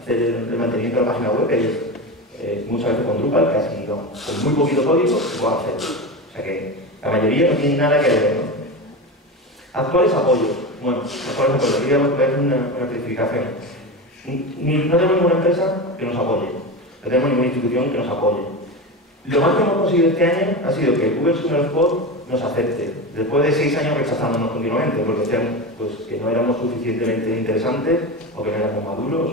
Hacer el mantenimiento de la página web es muchas veces con Drupal, casi no. Con muy poquito código se puede hacer. O sea que la mayoría no tiene nada que ver, ¿no? Actuales apoyos. Bueno, actuales apoyos. Aquí voy a hacer una especificación. No tenemos ninguna empresa que nos apoye. No tenemos ninguna institución que nos apoye. Lo más que hemos conseguido este año ha sido que Google Summer Code nos acepte, después de 6 años rechazándonos continuamente, porque decían pues, que no éramos suficientemente interesantes o que no éramos maduros,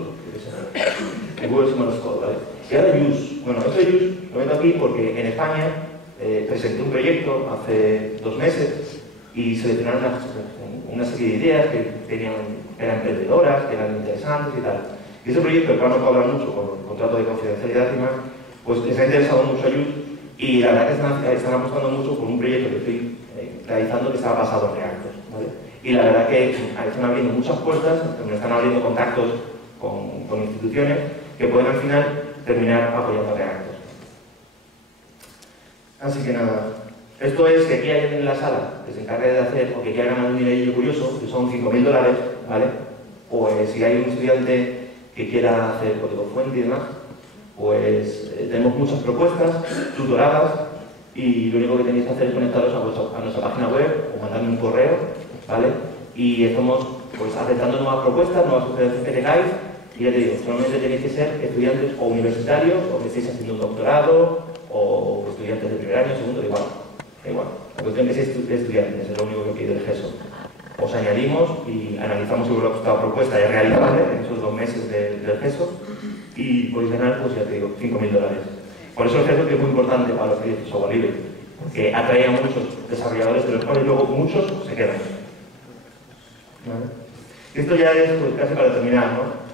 que Google Summer Code, ¿vale? Y ahora Use. Bueno, esto de Use lo meto aquí porque en España presenté un proyecto hace 2 meses y seleccionaron una serie de ideas que eran emprendedoras, que eran interesantes y tal. Y ese proyecto, el cual no puedo hablar mucho por contrato de confidencialidad y demás, pues les ha interesado mucho a Use y la verdad que están apostando mucho por un proyecto que estoy realizando que está basado en reactos, ¿vale? Y la verdad que están abriendo muchas puertas, me están abriendo contactos con instituciones que pueden al final terminar apoyando a reactos. Así que nada, esto es que aquí hay alguien en la sala que se encargue de hacer o que quiera ganar un dinerillo curioso, que son $5.000, ¿vale? Pues si hay un estudiante que quiera hacer código fuente y demás, pues tenemos muchas propuestas tutoradas y lo único que tenéis que hacer es conectaros a nuestra página web o mandarme un correo, ¿vale? Y estamos pues aceptando nuevas propuestas, nuevas sugerencias que tengáis y ya te digo, solamente tenéis que ser estudiantes o universitarios o que estéis haciendo un doctorado o estudiantes de primer año, segundo, da igual. La cuestión es que seáis estudiantes, es lo único que pide el GESO. Os añadimos y analizamos si vuestra propuesta es realizable en esos 2 meses del GESO y podéis ganar, pues ya te digo, $5.000. Por eso el GESO es muy importante para los proyectos de software libre, porque atrae a muchos desarrolladores de los cuales luego muchos se quedan. ¿Vale? Esto ya es pues, casi para terminar, ¿no?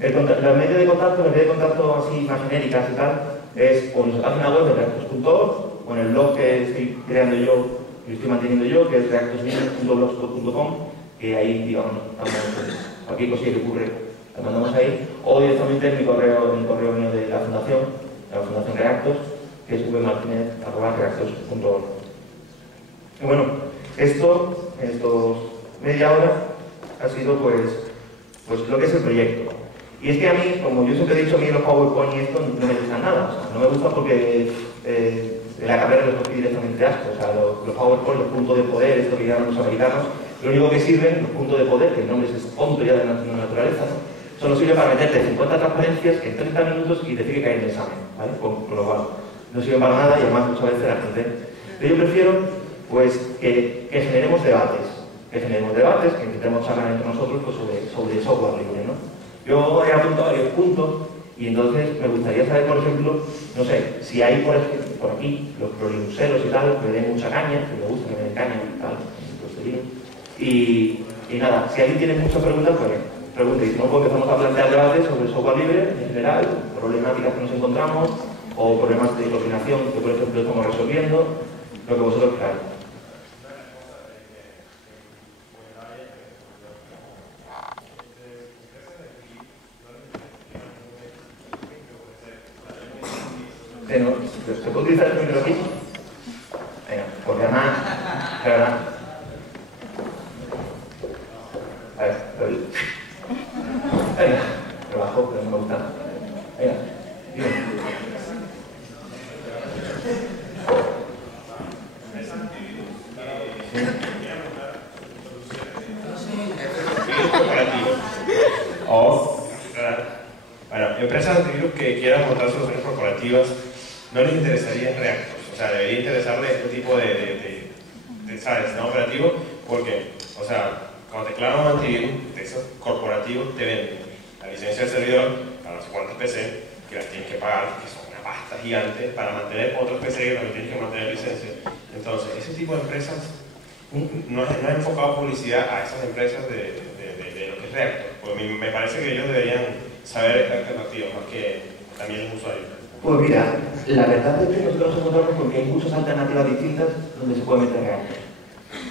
Las medios de contacto así más genéricas y tal es o nuestra página web de reactos.org o en el blog que estoy creando yo y estoy manteniendo yo, que es reactoslinux.blogspot.com, que ahí, digamos, cualquier cosilla que ocurre la mandamos ahí, o directamente en el correo mío de la Fundación Reactos, que es vmartinez@reactos.org. Y bueno, esto, en estos media hora, ha sido pues lo que es el proyecto. Y es que a mí, como yo siempre he dicho, a mí los PowerPoint y esto no me gustan nada. O sea, no me gusta porque en la carrera les cogí directamente asco. O sea, los PowerPoint, los puntos de poder, esto que llaman los americanos, lo único que sirven, los puntos de poder, que el nombre es tonto ya de la naturaleza, ¿no? Solo sirve para meterte 50 transparencias en 30 minutos y decir que cae en el examen, ¿vale? Con lo cual, no sirve para nada y además muchas veces la gente... Pero yo prefiero, pues, que generemos debates. Que intentemos charlar entre nosotros pues, sobre software libre, ¿no? Yo he apuntado varios puntos y entonces me gustaría saber, por ejemplo, no sé, si hay por aquí los prolinuxeros y tal, que me den mucha caña, que me gusta que me den caña y tal, y nada, si alguien tiene muchas preguntas, pues pregunta. Y si no, pues empezamos a plantear debates sobre el software libre en general, problemáticas que nos encontramos, o problemas de coordinación que, por ejemplo, estamos resolviendo, lo que vosotros queráis. ¿Se puede utilizar el micro aquí? Venga, porque además, la verdad. A ver, venga, lo bajo, pero no me gusta. Venga, dime. Bueno, empresas de antivirus que quieran montar soluciones corporativas no les interesaría reactos, o sea, debería interesarle este tipo de ¿sabes? Sistema operativo, porque, o sea, cuando te clavan un antivirus, de esos corporativos te venden la licencia del servidor para no sé cuántos PC, que las tienes que pagar, que son una pasta gigante, para mantener otros PC que también tienes que mantener licencia. Entonces, ese tipo de empresas no ha enfocado publicidad a esas empresas de lo que es reactor, porque me parece que ellos deberían saber alternativas más que también los usuarios. Pues mira, la verdad es que nosotros nos encontramos con que hay muchas alternativas distintas donde se puede meter reactor.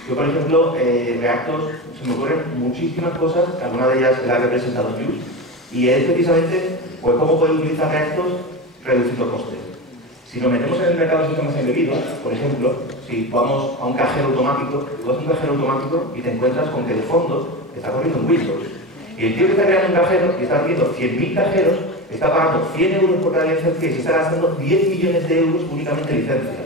Yo, por ejemplo, reactos, se me ocurren muchísimas cosas, alguna de ellas la he presentado en Use, y es precisamente pues, cómo poder utilizar reactos reduciendo costes. Si nos metemos en el mercado de sistemas embebidos, por ejemplo, si vamos a un cajero automático, tú vas a un cajero automático y te encuentras con que de fondo está corriendo un Windows. Y el tío que está creando un cajero y está haciendo 100.000 cajeros, está pagando 100 euros por cada licencia y se está gastando 10 millones de euros únicamente en licencias.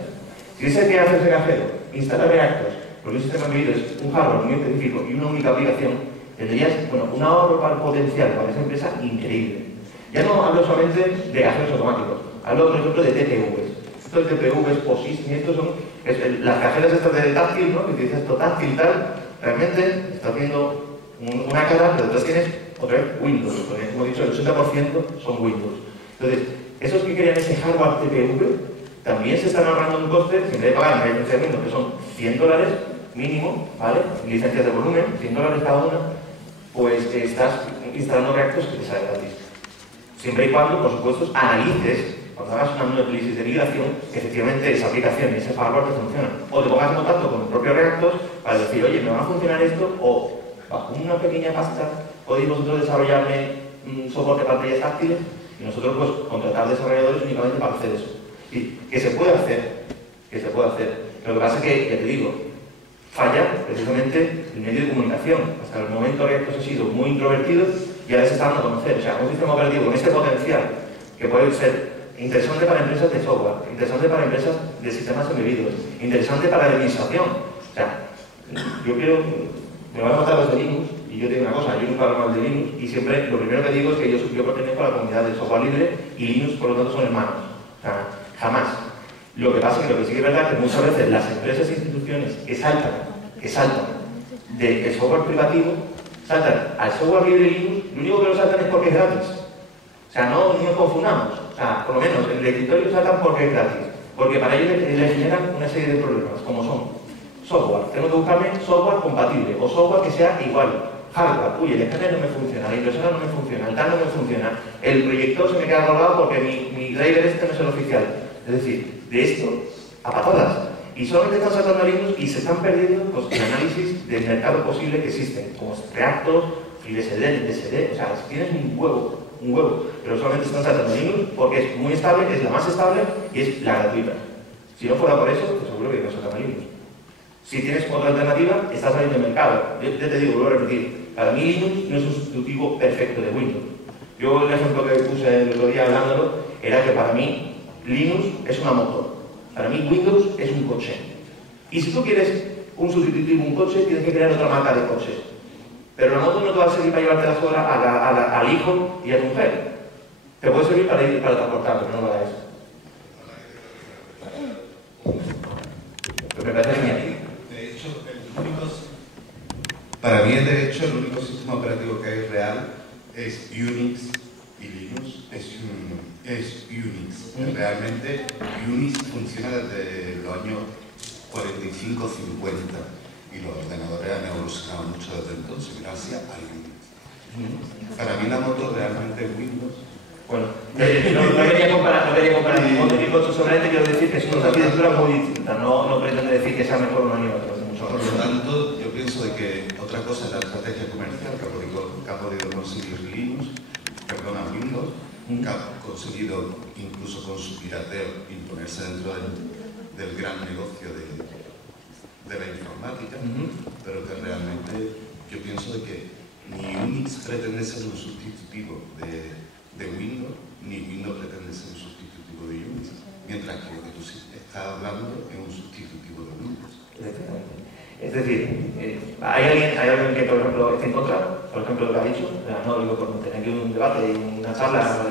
Si ese que hace ese cajero instala reactos, porque un sistema embebido es un hardware muy específico y una única aplicación, tendrías un ahorro potencial para esa empresa increíble. Ya no hablo solamente de cajeros automáticos, hablo por ejemplo de TPVs. Estos TPVs, POSIX, y estos son las cajeras estas de táctil, ¿no? Que te dices esto táctil tal, realmente estás viendo una cara, pero detrás tienes otra vez Windows, porque como he dicho el 80% son Windows. Entonces, esos que querían ese hardware TPV también se están ahorrando un coste, si en vez de pagar una licencia de Windows, que son $100 mínimo, ¿vale? Licencias de volumen, $100 cada una, pues estás instalando reactos que te salen gratis. Siempre y cuando, por supuesto, analices, cuando hagas una análisis de migración, que efectivamente esa aplicación y ese hardware te funcionan. O te pongas en contacto con el propio reactos para decir, oye, ¿me va a funcionar esto? O bajo una pequeña pasta podéis vosotros desarrollarme un software de pantallas táctiles y nosotros pues contratar desarrolladores únicamente para hacer eso. Y que se puede hacer, que se puede hacer. Lo que pasa es que, ya te digo, falla precisamente el medio de comunicación. Hasta el momento Reactos ha sido muy introvertido y ahora se está dando a conocer. O sea, un sistema operativo con este potencial que puede ser interesante para empresas de software, interesante para empresas de sistemas embebidos, interesante para la administración. O sea, yo quiero... Me van a matar los de Linux, y yo te digo una cosa, yo nunca hablo mal de Linux, y siempre lo primero que digo es que yo pertenezco a la comunidad del software libre, y Linux por lo tanto son hermanos. O sea, jamás. Lo que pasa es que lo que sí que es verdad es que muchas veces las empresas e instituciones que saltan del software privativo, saltan al software libre de Linux, lo único que lo saltan es porque es gratis. O sea, no nos confundamos. O sea, por lo menos en el escritorio saltan porque es gratis. Porque para ellos les generan una serie de problemas, como son software. Tengo que buscarme software compatible o software que sea igual. Hardware. Uy, el escáner no me funciona, la impresora no me funciona, el TAN no me funciona, el proyector se me queda colgado porque mi driver este no es el oficial. Es decir, de esto a patadas. Y solamente están saltando a Linux y se están perdiendo pues, el análisis del mercado posible que existen, como reactos, FreeBSD, DSD, o sea, tienes un huevo, pero solamente están saltando a Linux porque es muy estable, es la más estable y es la gratuita. Si no fuera por eso, pues seguro que no saltan a Linux. Si tienes otra alternativa, estás saliendo del mercado. Yo te digo, vuelvo a repetir, para mí Linux no es un sustitutivo perfecto de Windows. Yo el ejemplo que puse el otro día hablándolo era que para mí Linux es una moto, para mí Windows es un coche. Y si tú quieres un sustitutivo, un coche, tienes que crear otra marca de coches. Pero la moto no te va a servir para llevarte las horas al hijo y a tu mujer. Te puede servir para ir para transportar, pero no para eso. Pero me parece genial. Para mí, de hecho, el único sistema operativo que hay real es Unix y Linux es Unix. Realmente Unix funciona desde los años 45-50 y los ordenadores han evolucionado mucho desde entonces gracias a Unix. Para mí la moto realmente es Windows. Bueno, no quería comparar ni moto ni coche, solamente quiero decir que son dos arquitecturas muy distintas, no pretende decir que sea mejor uno ni otro. Por lo tanto, yo pienso de que otra cosa es la estrategia comercial que ha podido conseguir Windows, que ha conseguido incluso con su pirateo imponerse dentro del gran negocio de la informática, pero que realmente yo pienso de que ni Unix pretende ser un sustitutivo de Windows, ni Windows pretende ser un sustitutivo de Unix, mientras que lo que tú estás hablando es un sustitutivo de Windows. Es decir, ¿hay alguien que, por ejemplo, esté en contra? Por ejemplo, lo ha dicho, no digo por tener aquí un debate y una charla.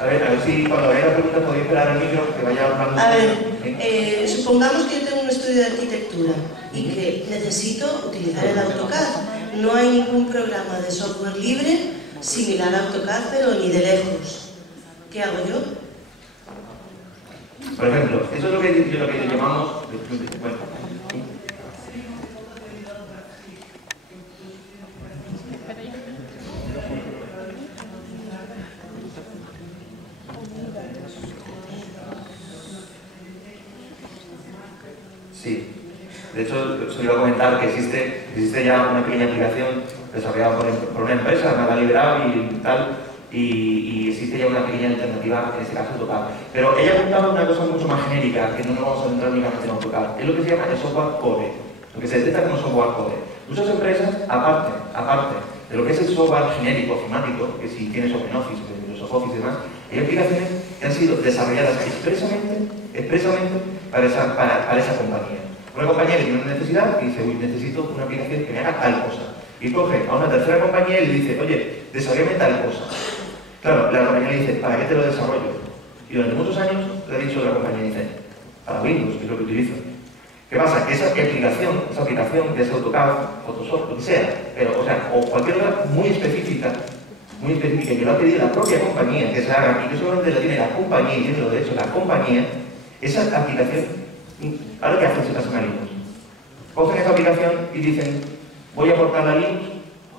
A ver si cuando vaya la pregunta podéis esperar el micro, que vaya hablando. A ver, supongamos que yo tengo un estudio de arquitectura y que necesito utilizar el AutoCAD. No hay ningún programa de software libre similar a AutoCAD, pero ni de lejos. ¿Qué hago yo? Por ejemplo, eso es lo que llamamos... Bueno, sí, de hecho, os iba a comentar que existe ya una pequeña aplicación desarrollada por una empresa, nada liberal y tal, y existe ya una pequeña alternativa, en este caso AutoCAD. Pero ella ha apuntado una cosa mucho más genérica, que no nos vamos a centrar únicamente en AutoCAD, es lo que se llama el software code, lo que se detecta como software code. Muchas empresas, aparte de lo que es el software genérico, informático, que si tienes OpenOffice, Microsoft Office y demás, hay aplicaciones que han sido desarrolladas expresamente para esa compañía. Una compañía que tiene una necesidad y dice, uy, necesito una aplicación que me haga tal cosa. Y coge a una tercera compañía y le dice, oye, desarrollame tal cosa. Claro, la compañía le dice, ¿para qué te lo desarrollo? Y durante muchos años le ha dicho la compañía, dice, para Windows, que es lo que utilizo. ¿Qué pasa? Que esa aplicación, que es AutoCAD, Photoshop, lo que sea, pero, o cualquier otra muy específica, que lo ha pedido la propia compañía que se haga y que solamente lo tiene la compañía y tiene los derechos de la compañía, esa aplicación, ahora que hacen, se pasan a Linux. Cogen esa aplicación y dicen, voy a aportarla a Linux,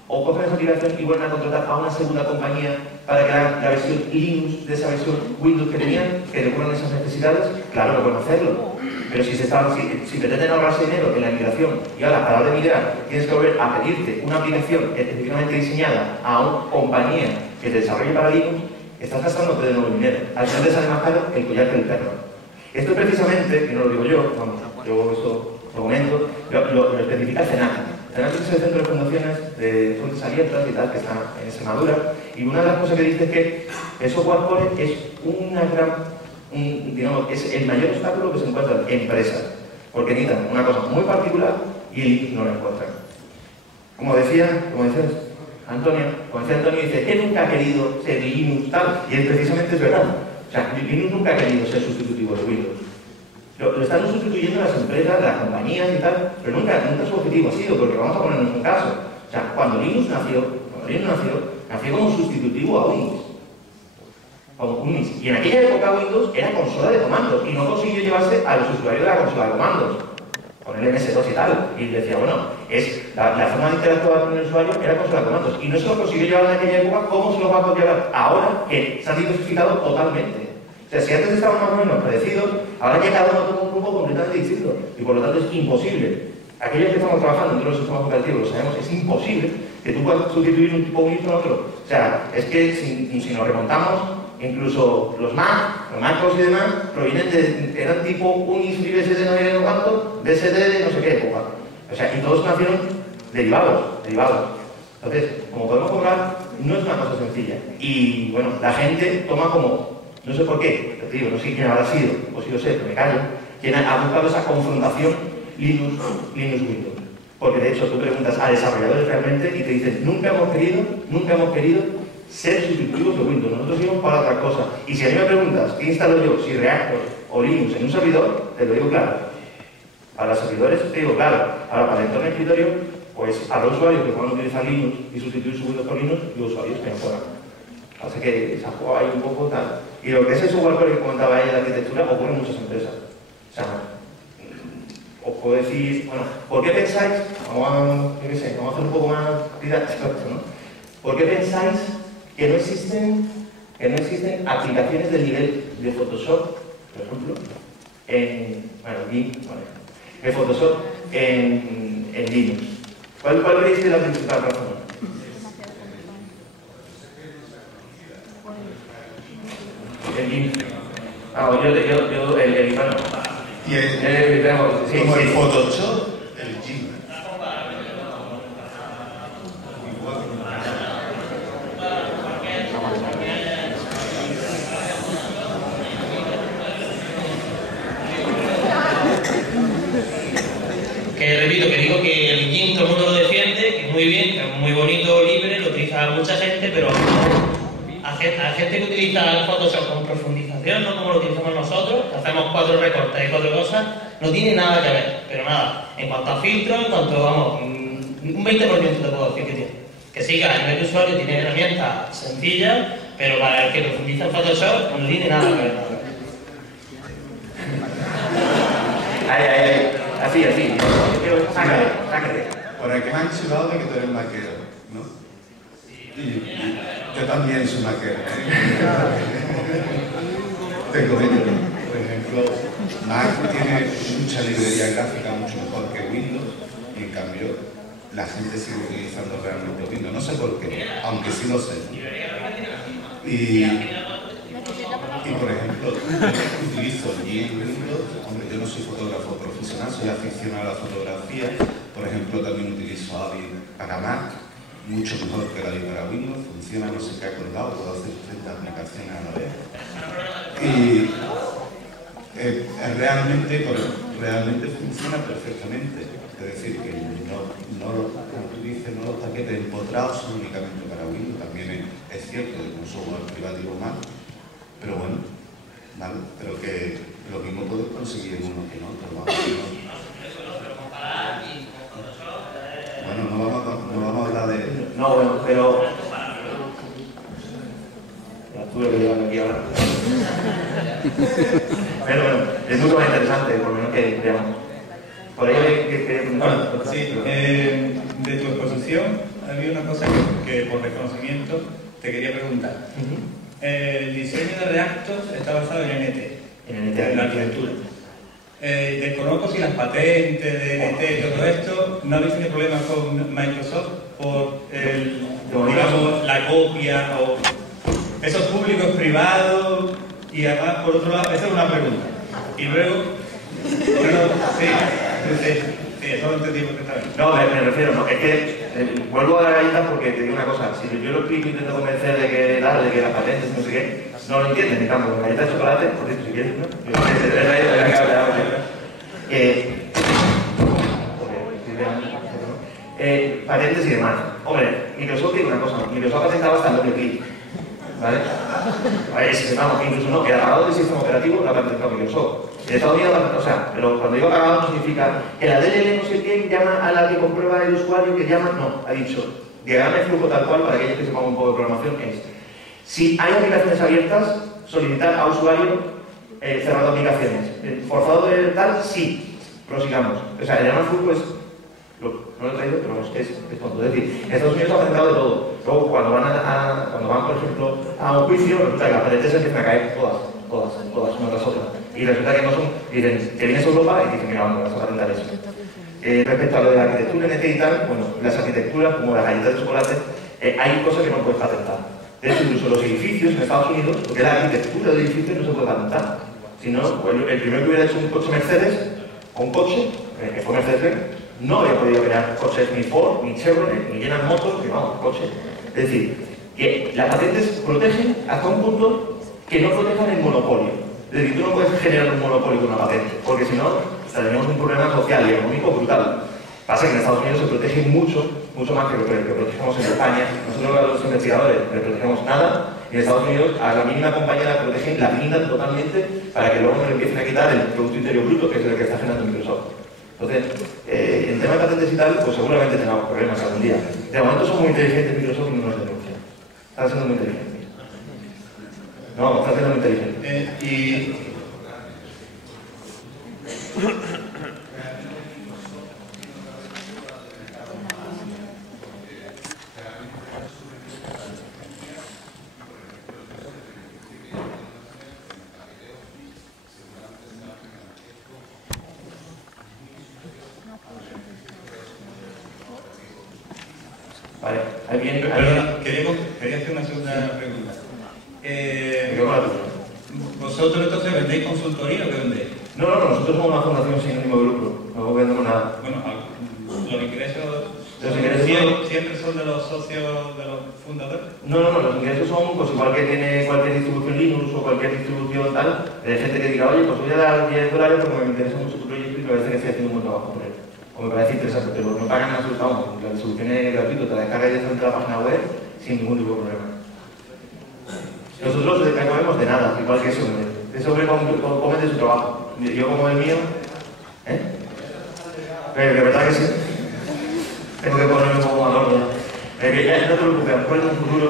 o cogen esa aplicación y vuelven a contratar a una segunda compañía para que hagan la versión Linux de esa versión Windows que tenían, que recuerdan esas necesidades. Claro que pueden hacerlo, pero si pretenden ahorrarse dinero en la migración y ahora a la hora de migrar tienes que volver a pedirte una aplicación específicamente diseñada a una compañía que te desarrolle para Linux, estás gastándote de nuevo dinero. Al final te sale más caro el collar que el perro. Esto precisamente, que no lo digo yo, vamos, yo eso lo comento, lo especifica CENAC. CENAC es el Centro de Fundaciones de Fuentes Abiertas y tal, que está en Extremadura, y una de las cosas que dice es que el software core es digamos, es el mayor obstáculo que se encuentra en empresas, porque necesitan una cosa muy particular y el Linux no la encuentran. Como decía Antonio, dice que nunca ha querido ser Linux tal, y precisamente es verdad. O sea, Linux nunca ha querido ser sustitutivo de Windows. Lo están sustituyendo las empresas, las compañías y tal, pero nunca su objetivo ha sido, porque vamos a ponernos un caso. O sea, cuando Linux nació como sustitutivo a Unix. Y en aquella época Windows era consola de comandos y no consiguió llevarse a los usuarios de la consola de comandos con el MS2 y tal. Y decía, bueno, la forma de interactuar con el usuario era consola de comandos. Y no se lo consiguió llevar en aquella época, ¿cómo se lo va a poder llevar ahora que se ha diversificado totalmente? O sea, si antes estaban más o menos parecidos, ahora ya cada uno toma un grupo completamente distinto. Y por lo tanto es imposible. Aquellos que estamos trabajando dentro de los sistemas operativos lo sabemos, es imposible que tú puedas sustituir un tipo Unix con otro. O sea, es que si nos remontamos, incluso los MacOS y demás, eran tipo Unix, FreeBSD, no sé cuánto, BSD de no sé qué época. O sea, y todos nacieron derivados. Entonces, como podemos comprar, no es una cosa sencilla. Y bueno, la gente toma como, no sé por qué, te digo, no sé quién habrá sido, o si lo sé, pero me callo, quien ha buscado esa confrontación Linux-Windows. Porque de hecho tú preguntas a desarrolladores realmente y te dicen, nunca hemos querido ser sustitutivos de Windows, nosotros íbamos para otra cosa. Y si a mí me preguntas, ¿qué instalo yo? Si Reactor o Linux en un servidor, te lo digo claro. Para los servidores te digo claro. Ahora, para el entorno de escritorio, pues habrá usuarios que puedan utilizar Linux y sustituir su Windows por Linux y usuarios que no puedan. Así que se ha jugado ahí un poco tal. Y lo que es el software core que comentaba ella de arquitectura ocurre en muchas empresas. O sea, os puedo decir, bueno, ¿por qué pensáis? Vamos a hacer un poco más didáctico esto, ¿no? ¿Por qué pensáis que no existen aplicaciones del nivel de Photoshop, por ejemplo, en Photoshop en Linux? ¿Cuál creéis que es la principal razón? El Linux. Bueno, Y el Photoshop, el GIMP. Que repito, que digo que el GIMP todo el mundo lo defiende, que es muy bien, que es muy bonito, libre, lo utiliza mucha gente, pero a gente que utiliza el Photoshop con profundización, no como lo utilizamos nosotros, que hacemos 4 recortes y 4 cosas, no tiene nada que ver, pero nada. En cuanto a filtros, en cuanto, vamos, un 20% te puedo decir que tiene. Que sí, que a nivel de usuario tiene herramientas sencillas, pero para el que profundiza en Photoshop no tiene nada que ver. Así. Sácate. Por aquí me han chivado de que tú eres maquero, ¿no? Y yo también soy maquero. Te comento, por ejemplo, Mac tiene mucha librería gráfica mucho mejor que Windows y en cambio la gente sigue utilizando realmente Windows. No sé por qué, aunque sí lo sé. Y por ejemplo, yo utilizo Windows, hombre, yo no soy fotógrafo profesional, soy aficionado a la fotografía. Por ejemplo, también utilizo Avid para Mac, mucho mejor que Avid para Windows, funciona, no sé qué ha colgado, puedo hacer 30 aplicaciones a la vez. Y realmente funciona perfectamente. Es decir, que como tú dices, no los paquetes empotrados son únicamente para Windows, también es cierto que un software privativo Mac. Pero bueno, vale, pero que lo mismo puedes conseguir en uno que en otro, vamos. Bueno, no vamos a hablar de... No, bueno, pero... Tú lo que llevas aquí ahora. Pero bueno, es mucho más interesante, por lo menos que veamos. Por ahí de tu exposición había una cosa que por reconocimiento te quería preguntar. El diseño de reactos está basado en NT, en la arquitectura. Desconozco si las patentes de NT y todo esto, ¿no habéis tenido problemas con Microsoft por digamos, la copia o esos públicos privados? Y además, por otro lado, esa es una pregunta. Y luego, bueno, sí, eso lo entendí perfectamente. No, me refiero, no, es que vuelvo a la galleta porque te digo una cosa, si yo lo explico y intento convencer de que las patentes, no sé qué, no lo entienden, en cambio, con galleta de chocolate, por cierto, si quieres, ¿no? Patentes y demás. Hombre, Microsoft tiene una cosa, Microsoft ha patentado hasta el doble clic, ¿vale? Incluso no, que el apagado del sistema operativo lo ha patentado Microsoft. En Estados Unidos, o sea, pero cuando digo apagado no significa que la DLL no sé quién llama a la que comprueba el usuario que llama, no, ha dicho, diagrama el flujo tal cual para aquellos que sepan un poco de programación es. Si hay aplicaciones abiertas, solicitar a usuario cerrado aplicaciones. Forzado de tal, sí, prosigamos. O sea, el diagrama el flujo es, no lo he traído, pero es tonto. Es decir, en Estados Unidos ha patentado de todo. Luego, cuando van, por ejemplo, a un juicio, resulta que las patentes se empiezan a caer todas, una tras otra. Y resulta que no son, dicen, que vienes a Europa y dicen, mira, vamos a patentar eso. Respecto a lo de la arquitectura NT y tal, bueno, las arquitecturas, como las galletas de chocolate, hay cosas que no puedes patentar. De hecho, incluso los edificios en Estados Unidos, porque la arquitectura del edificio no se puede patentar. Si no, el primero que hubiera hecho un coche Mercedes, o un coche, que fue Mercedes, no había podido crear coches ni Ford, ni Chevrolet, ni General Motors, que vamos, coches. Es decir, que las patentes protegen hasta un punto que no protejan el monopolio. Es decir, tú no puedes generar un monopolio con una patente, porque si no, tendríamos un problema social y económico brutal. Pasa que en Estados Unidos se protege mucho más que lo que protegemos en España. Nosotros a los investigadores no protegemos nada, y en Estados Unidos a la mínima compañía la protegen, la blindan totalmente para que luego no le empiecen a quitar el Producto Interior Bruto, que es el que está generando Microsoft. Entonces, en tema de patentes y tal, pues seguramente tengamos problemas algún día. De momento son muy inteligentes Microsoft y no nos denuncian. Están siendo muy inteligentes. No, están siendo muy inteligentes. Vale, Perdona, quería hacer una segunda pregunta. ¿Vosotros entonces vendéis consultoría o qué vendéis? No, nosotros somos una fundación sin ánimo de lucro, no vendemos nada. Bueno, los ingresos siempre son de los socios, de los fundadores. No, los ingresos son pues igual que tiene cualquier distribución Linux o cualquier distribución tal, de gente que diga, oye, pues voy a dar $10 porque me interesa mucho tu proyecto y me parece que estoy haciendo un buen trabajo por él. O me parece interesante, pero no pagan absolutamente. La distribución es gratuita, te la descargas directamente de la página web sin ningún tipo de problema. Nosotros no comemos de nada, igual que ese hombre. Ese hombre come de su trabajo. Yo como el mío, pero de verdad que sí. Tengo que ponerme un poco más gordo. No te preocupes, a lo mejor en un futuro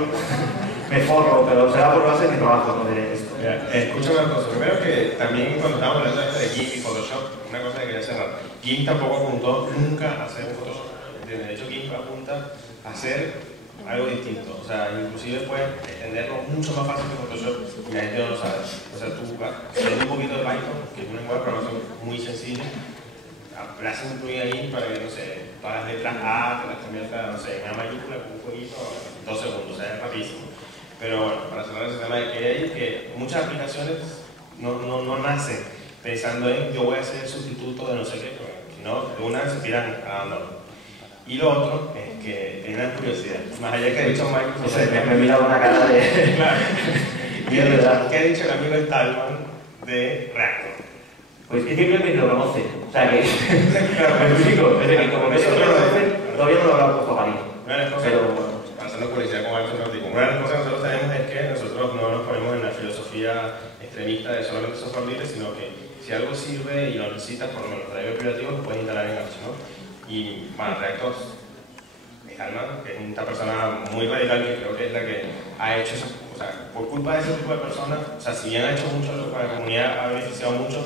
me forro, pero será por base de mi trabajo, no de esto. Mira, escúchame una cosa. Primero que también cuando estábamos hablando de esto de GIMP y Photoshop, una cosa que quería cerrar. GIMP tampoco apuntó nunca a hacer un Photoshop. De hecho, GIMP apunta a hacer algo distinto. O sea, inclusive puedes entenderlo mucho más fácil que Photoshop y la gente no lo sabe. O sea, tú haces un poquito de Python, que es un lenguaje de programación muy sencillo, le haces un plugin ahí para que, no sé, todas las letras A te las conviertas, no sé, en una mayúscula con un jueguito en 2 segundos, o sea, es rapidísimo. Pero bueno, para cerrar ese tema de que muchas aplicaciones no nacen pensando en yo voy a ser el sustituto de no sé qué, sino de una vez se tiran a Android. Y lo otro es que tiene una curiosidad, más allá que ha dicho Microsoft. Me mira con una cara de... Claro. ¿Qué ha dicho el amigo Stallman de Reactor? Pues que simplemente lo conoce. O sea que... Claro, me explico. Es que como que eso lo conoce, todavía no lo habrá puesto a parir. Una de las cosas, pasando publicidad con Alto Náutico, una de las cosas que nosotros tenemos es que nosotros no nos ponemos en la filosofía extremista de solamente software libre, sino que si algo sirve y lo necesitas, por lo menos para el privativo, lo puedes instalar en Arch, ¿no? Y bueno, Reactor, Stallman, que es una persona muy radical, que creo que es la que ha hecho eso, o sea, por culpa de ese tipo de personas, o sea, si bien ha hecho mucho para la comunidad, ha beneficiado mucho,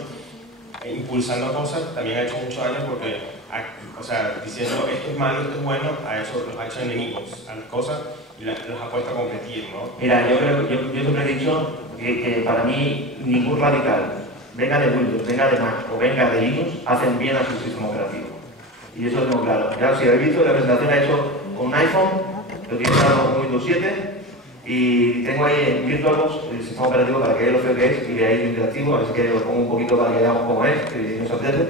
impulsando cosas, también ha hecho mucho daño porque, o sea, diciendo esto es malo, esto es bueno, los ha hecho enemigos a las cosas y los ha puesto a competir, ¿no? Mira, yo siempre he dicho que para mí ningún radical, venga de Windows, venga de Mac o venga de Linux, hacen bien a su sistema operativo. Y eso lo tengo claro. Ya, si habéis visto, la presentación la he hecho con un iPhone, lo tiene instalado con Windows 7 y tengo ahí en VirtualBox el sistema operativo para que veáis lo feo que es y veáis lo interactivo, a ver si os pongo un poquito para que veamos cómo es, que no se entiende.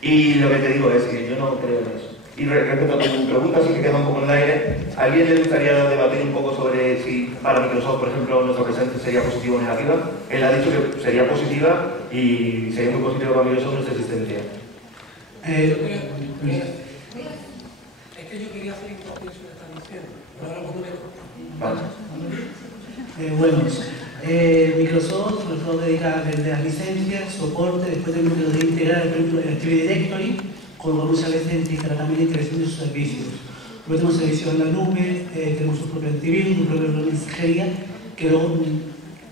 Y lo que te digo es que yo no creo en eso. Y respecto a tu pregunta, sí que queda un poco en el aire, ¿a alguien le gustaría debatir un poco sobre si para Microsoft, por ejemplo, nuestra presencia sería positiva o negativa? Él ha dicho que sería positiva y sería muy positivo para Microsoft nuestra existencia. Es que yo quería hacer hincapié sobre esta misión. Vale. Microsoft sobre todo dedica a vender las licencias, soporte, después del número de integrar el Active Directory, con muchas veces implicará también la integración de sus servicios. Luego tenemos servicios en la nube, tenemos su propio antivirus, su propia mensajería, que luego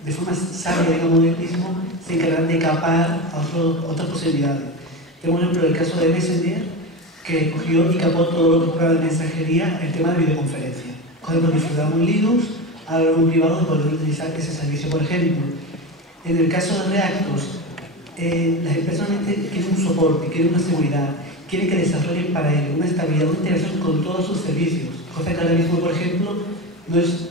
de forma sabia, digamos, mismo, se encargarán de capar a otras posibilidades. Tenemos por ejemplo el caso de Messenger, que cogió y capó todo lo que fuera de mensajería el tema de videoconferencia. Cuando disfrutamos en Linux, ahora en privado y poder utilizar ese servicio. Por ejemplo, en el caso de Reactos, las empresas quieren un soporte, quieren una seguridad, quieren que desarrollen para ello una estabilidad, una integración con todos sus servicios. Cosa que ahora mismo, por ejemplo, no es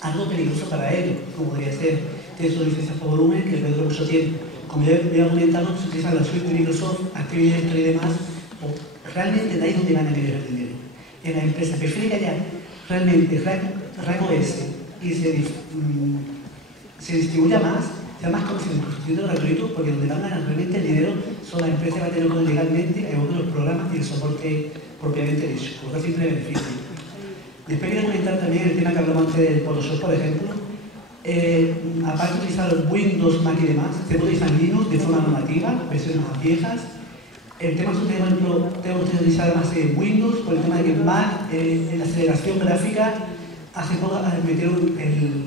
algo peligroso para ellos, como podría ser. Tiene su licencia por volumen, que les dura mucho tiempo. Como ya he comentado, se utilizan la suite de Microsoft, Active Directory y demás, realmente de ahí es donde van a querer el dinero. En la empresa prefiere que haya realmente rango S y se distribuya más, sea más conocido gratuito, porque donde van a ganar realmente el dinero son las empresas que van a tener legalmente a de los programas y el soporte propiamente dicho, por lo que siempre beneficio. Después quería comentar también el tema que hablamos antes del Photoshop, por ejemplo. aparte de utilizar Windows, Mac y demás, se puede utilizar Linux de forma normativa, versiones más viejas. El tema es que, por ejemplo, tenemos que utilizar más Windows por el tema de que Mac, en la aceleración gráfica, hace poco metieron el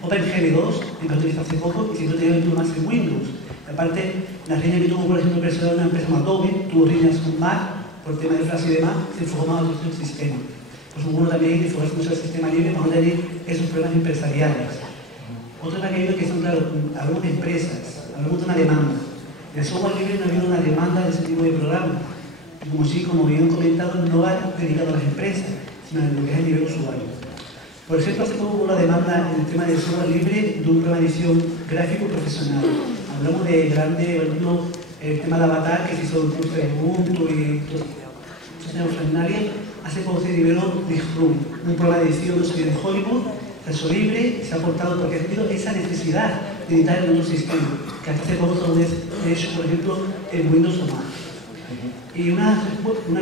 OpenGL2, que lo utiliza hace poco, y siempre tenía más en Windows. Aparte, la riña que tuvo, por ejemplo, una empresa como Adobe, tuvo riñas con Mac, por el tema de frase y demás, se enfocó más a otro sistema. Pues uno también enfocarse mucho al sistema libre para no tener esos problemas empresariales. Otro que ha habido que son, claro, hablamos de empresas, hablamos de una demanda. En el software libre no ha habido una demanda de ese tipo de programas. Como sí, como bien comentado, no va dedicado a las empresas, sino a lo que es el nivel usuario. Por ejemplo, hace poco hubo una demanda en el tema del software libre de un programa de edición gráfico profesional. Hablamos de grande, por ejemplo, el tema de Avatar, que se hizo en Ubuntu y extraordinaria. Hace poco se liberó Lightroom, un programa de edición de Hollywood, acceso libre, se ha aportado porque ha tenido esa necesidad de editar en otro sistema, que hasta hace poco solo es hecho, por ejemplo, en Windows o Mac. Y una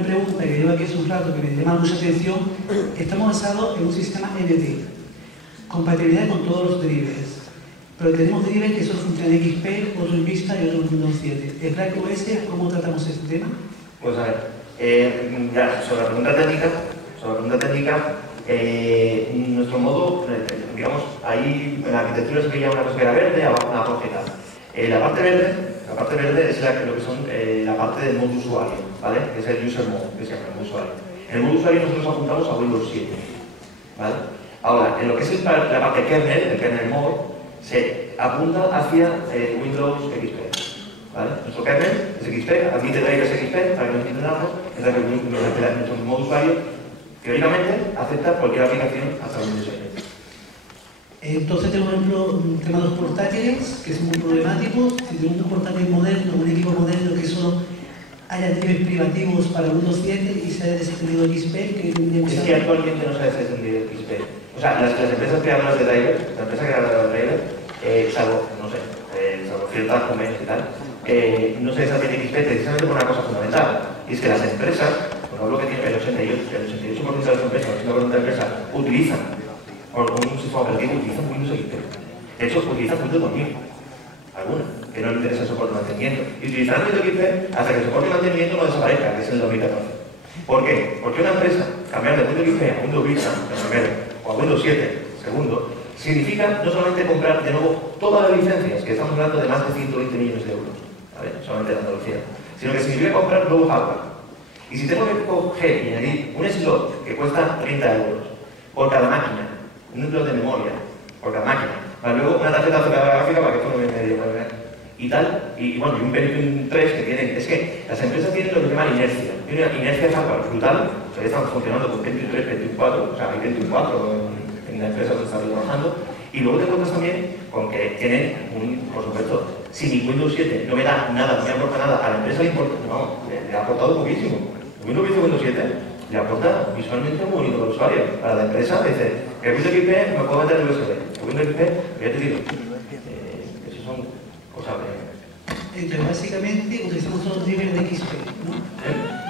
pregunta que lleva aquí hace un rato que me llama mucha atención: estamos basados en un sistema NT, compatibilidad con todos los drivers, pero tenemos drivers que solo funcionan en XP, otro en Vista y otro en Windows 7. ¿En Crack OS cómo tratamos este tema? Pues a ver, ya sobre la pregunta técnica, nuestro modo, digamos, ahí en la arquitectura se veía una cosa que era verde, abajo una rojita. La parte verde es lo que son la parte del modo usuario, ¿vale? Que es el user mode, que se llama el modo usuario. En el modo usuario nosotros apuntamos a Windows 7, ¿vale? Ahora, en lo que es la parte kernel, el kernel mode, se apunta hacia Windows XP, ¿vale? Nuestro kernel es XP, admite drivers XP, para que nos entendamos, es nuestro modo usuario, teóricamente acepta cualquier aplicación hasta Windows 7. Entonces tenemos, por ejemplo, un tema de los portátiles, que es muy problemático. Si tenemos un portátil moderno, un equipo moderno que solo haya drivers privativos para Windows 7 y se haya desentendido XP, que tendríamos que actualmente no se ha desentendido XP. O sea, las empresas creadoras de drivers, la empresa creadora de drivers, salvo ciertas convenios y tal, no se desatiende XP precisamente por una cosa fundamental, y es que las empresas, por ejemplo, que tiene el 88% de las empresas, el 80% de las empresas utilizan con un sistema operativo, utilizan Windows XP. De hecho, utilizan Windows 2000, algunas, que no les interesa el soporte de mantenimiento. Y utilizan Windows XP hasta que el soporte de mantenimiento no desaparezca, que es en el 2014. ¿Por qué? Porque una empresa cambiar de Windows XP a Windows Vista, el primero, o a Windows 7, segundo, significa no solamente comprar de nuevo todas las licencias, que estamos hablando de más de 120 millones de euros, ¿vale? Solamente de Andalucía, sino que significa comprar nuevo hardware. Y si tengo que coger y añadir un slot que cuesta 30 euros por cada máquina, un slot de memoria por cada máquina, para luego una tarjeta gráfica para que esto no me medio y tal, y bueno, y un Pentium 3 que tienen, es que las empresas tienen lo que se llama inercia, tienen una inercia hardware brutal, o sea, están funcionando con Pentium 3, Pentium 4, o sea, hay Pentium 4 en la empresa donde están trabajando, y luego te encuentras también con que tienen, por supuesto, si mi Windows 7 no me da nada, no me aporta nada, a la empresa le importa, no, le ha aportado poquísimo. Windows 7 le aporta visualmente muy bonito al usuario. Para la empresa dice, el Windows XP me puedo meter el USB. El Windows XP, ya te digo, eso son cosas de... Entonces, básicamente, utilizamos todos los drivers de XP, ¿no?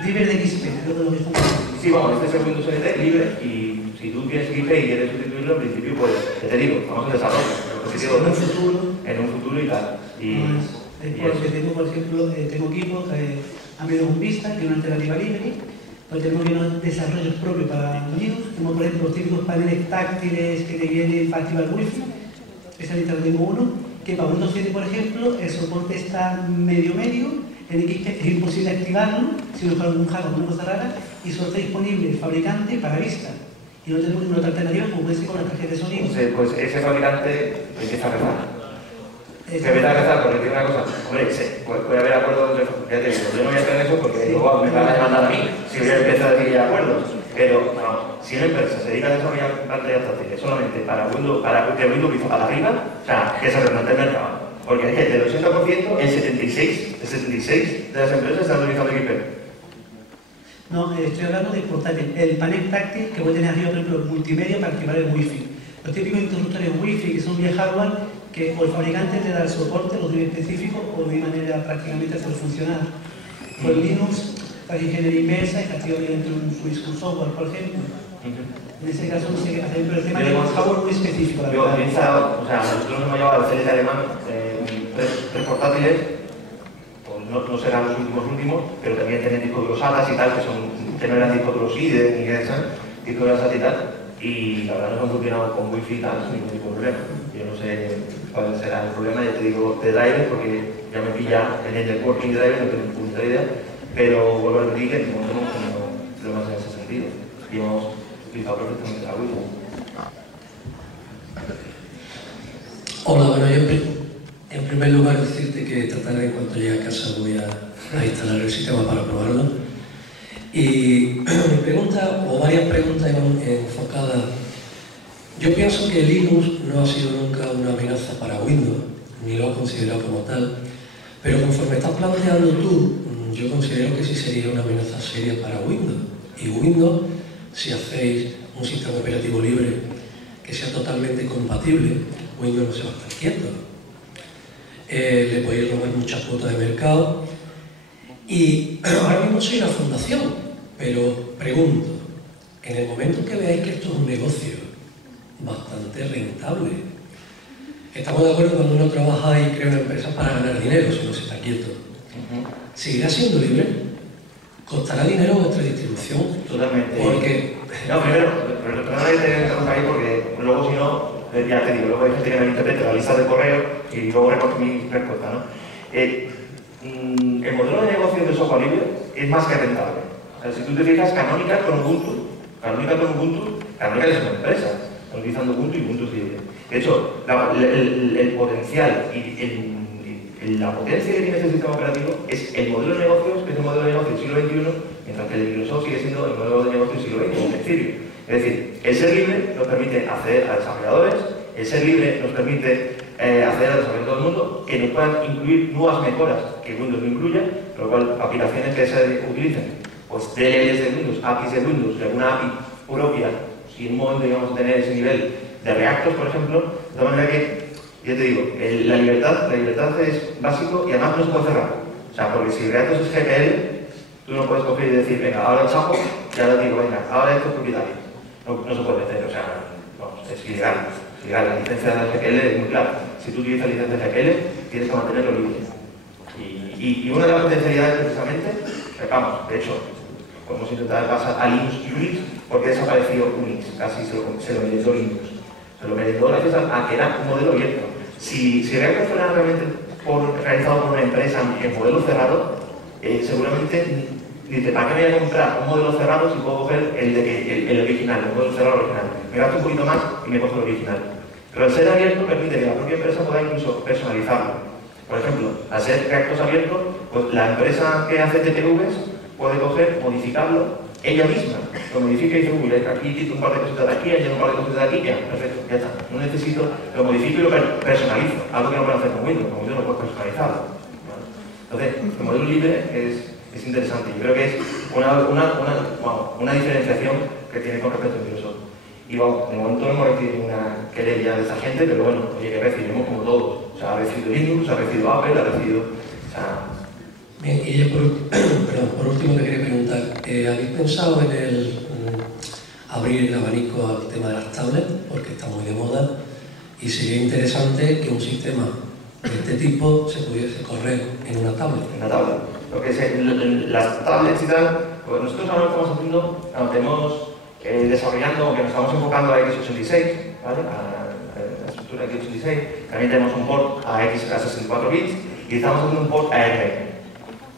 Drivers de XP, es lo que nos dejamos. Sí, vamos, este es el Windows NT libre y si tú tienes XP y quieres sustituirlo, en principio, pues, ya te digo, vamos en desarrollo. En un futuro y tal. Porque tengo, por ejemplo, tengo equipos que han venido un Vista, que es una alternativa libre, pues tenemos unos desarrollos propios para Linux. Tenemos, por ejemplo, los típicos paneles táctiles que te vienen para activar Wi-Fi. Especialmente tengo uno, que para Windows 7, por ejemplo, el soporte está medio, en XP es imposible activarlo si no es un hack o una cosa rara, y solo está disponible el fabricante para Vista. Y no tenemos ninguna otra alternativa como puede ser con la tarjeta de sonido. Pues ese fabricante empieza a rezar. Se empieza a rezar porque tiene una cosa. Hombre, puede haber acuerdos, ya te digo, yo no voy a hacer eso porque luego me van a demandar a mí si voy a empezar a decir acuerdos. Pero no, si una empresa se dedica a desarrollar pantallas táctiles solamente para Windows, de Windows Vista para arriba, o sea, que se replante el mercado. Porque es que del 80%, el 76 de las empresas están utilizando XP. No, estoy hablando de portátil. El panel táctil que puede tener arriba, por ejemplo, multimedia para activar el Wi-Fi. Los típicos interruptores Wi-Fi que son vía hardware que o el fabricante te da el soporte, los drivers específicos, o de manera prácticamente hacerlo funcionar. Por Linux, la ingeniería inversa, es que activa mediante un switch con software, por ejemplo. En ese caso no sé qué hacer, pero el tema es un hardware muy específico. Yo he utilizado, o sea, nosotros hemos llevado al CLT alemán tres portátiles, pues no serán los últimos, pero también tienen discos duros SATA y tal, que no eran discos duros IDE ni discos duros SATA y tal, y la verdad no han funcionado con Wi-Fi y tal, sin ningún tipo de problema. Yo no sé cuál será el problema, ya te digo, de driver, porque ya me pilla en el networking de driver, no tengo ni puta idea, pero vuelvo a repetir que no tenemos problemas en ese sentido. Y hemos utilizado perfectamente la Wi-Fi. Hola, bueno, yo en primer lugar decirte que esta tarde en cuanto llegue a casa voy a instalar el sistema para probarlo. Y mi pregunta, o varias preguntas enfocadas. Yo pienso que Linux no ha sido nunca una amenaza para Windows, ni lo ha considerado como tal, pero conforme estás planteando tú, yo considero que sí sería una amenaza seria para Windows. Y Windows, si hacéis un sistema operativo libre que sea totalmente compatible, Windows no se va a estar quieto. Le podéis robar muchas cuotas de mercado. Y ahora mismo soy una fundación, pero pregunto, en el momento que veáis que esto es un negocio bastante rentable, estamos de acuerdo cuando uno trabaja y crea una empresa para ganar dinero, si no se está quieto. ¿Seguirá siendo libre? ¿Costará dinero vuestra distribución? Totalmente. Porque... No, primero, pero no hay que interrumpir ahí porque luego si no, ya te digo, luego hay gente que me interpreta la lista de correo y luego recoge mi respuesta, ¿no? El modelo de negocio de software libre es más que rentable. O sea, si tú te fijas, Canonical con Ubuntu, Canonical es una empresa, utilizando Ubuntu y Ubuntu es libre. De hecho, el potencial y la potencia que tiene este sistema operativo es el modelo de negocios, que es el modelo de negocio del siglo XXI, mientras que el de Microsoft sigue siendo el modelo de negocio del siglo XX, es decir, el ser libre nos permite acceder a desarrolladores, el ser libre nos permite acceder a desarrolladores de todo el mundo, que nos puedan incluir nuevas mejoras que Windows no incluya, con lo cual aplicaciones que se utilicen, pues DLLs de Windows, APIs de Windows, alguna API propia, si en un momento íbamos a tener ese nivel de reactos, por ejemplo, de tal manera que, ya te digo, la libertad es básico y además no se puede cerrar. O sea, porque si reactos es GPL, tú no puedes coger y decir, venga, ahora chapo, y ahora digo, venga, ahora esto es propietario. No se puede hacer, o sea, vamos, es ilegal. La licencia de GPL es muy clara. Si tú utilizas licencia de GPL, tienes que mantenerlo libre. Y una de las potencialidades, precisamente, vamos, de hecho, podemos intentar pasar a Linux y Unix, porque desapareció Unix, casi se lo merendó Linux. Se lo merendó gracias a que era un modelo abierto. Si Reactor fuera realmente realizado por una empresa en modelo cerrado, seguramente dice, ¿para qué me voy a comprar un modelo cerrado si puedo coger el original, el modelo cerrado original? Me gasto un poquito más y me cojo el original. Pero el ser abierto permite que la propia empresa pueda incluso personalizarlo. Por ejemplo, al ser reactos abiertos, pues la empresa que hace TPVs puede coger, modificarlo ella misma. Lo modifica y dice, uy, aquí quito un par de cositas de aquí, añado un par de cositas de aquí, ya, perfecto, ya está. No necesito, lo modifico y lo personalizo. Algo que no puedo hacer con Windows, con Windows no puedo personalizarlo. Entonces, el modelo libre es interesante. Yo creo que es una diferenciación que tiene con respecto a Microsoft. Y vamos, de momento no hemos recibido ninguna querella de esa gente, pero bueno, oye, que recibimos como todos. O sea, ha recibido Linux, ha recibido Apple, ha recibido... O sea... Bien, y yo por último te quería preguntar, ¿habéis pensado en abrir el abanico al tema de las tablets? Porque está muy de moda y sería interesante que un sistema de este tipo se pudiese correr en una tablet. En una tablet. Lo que es las tablets y tal, pues nosotros ahora estamos haciendo, tenemos desarrollando, que nos estamos enfocando a x86, ¿vale? A la estructura x86, también tenemos un port a 64 bits y estamos haciendo un port ARM.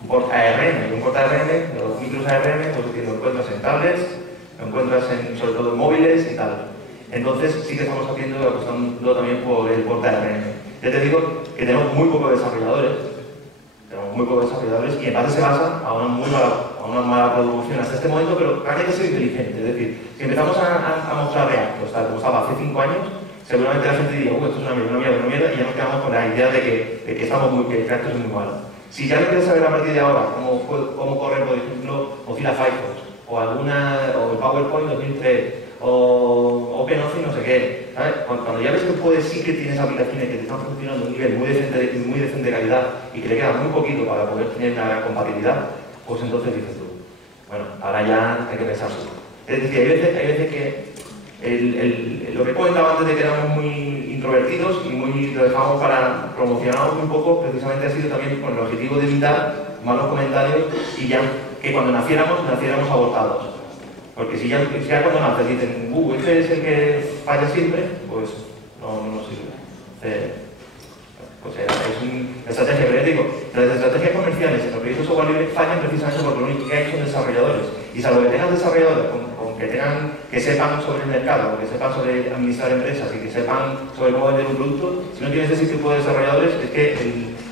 Un port ARM, los micros ARM, pues que lo encuentras en tablets, lo encuentras sobre todo en móviles y tal. Entonces sí que estamos apostando también por el port ARM. Ya te digo que tenemos muy pocos desarrolladores, y en parte se basa a una mala producción hasta este momento, pero hay que ser inteligente. Es decir, si empezamos a mostrar reactos, tal como estaba hace 5 años, seguramente la gente diría, esto es una mierda, y ya nos quedamos con la idea de que el reactor es muy malo. Si ya no quieres saber a partir de ahora cómo correr, por ejemplo, Mozilla Firefox, o el PowerPoint 2003, o OpenOffice no sé qué, ¿sabes? Cuando ya ves que sí que tienes aplicaciones que te están funcionando a un nivel muy decente de calidad y que le queda muy poquito para poder tener una gran compatibilidad, pues entonces dices tú, bueno, ahora ya hay que pensárselo. Es decir, hay veces que lo que comentaba antes de que éramos muy introvertidos y lo dejamos para promocionarnos un poco, precisamente ha sido también con el objetivo de evitar malos comentarios y ya que cuando naciéramos abortados. Porque si ya cuando naces dicen, este es el que falla siempre, pues no sirve. Pues es una estrategia, pero ya digo, las estrategias comerciales en los proyectos de software libre fallan precisamente porque lo único que hay son desarrolladores. Y salvo que tengan desarrolladores que sepan sobre el mercado, que sepan sobre administrar empresas y que sepan sobre cómo vender un producto, si no tienes ese tipo de desarrolladores, es que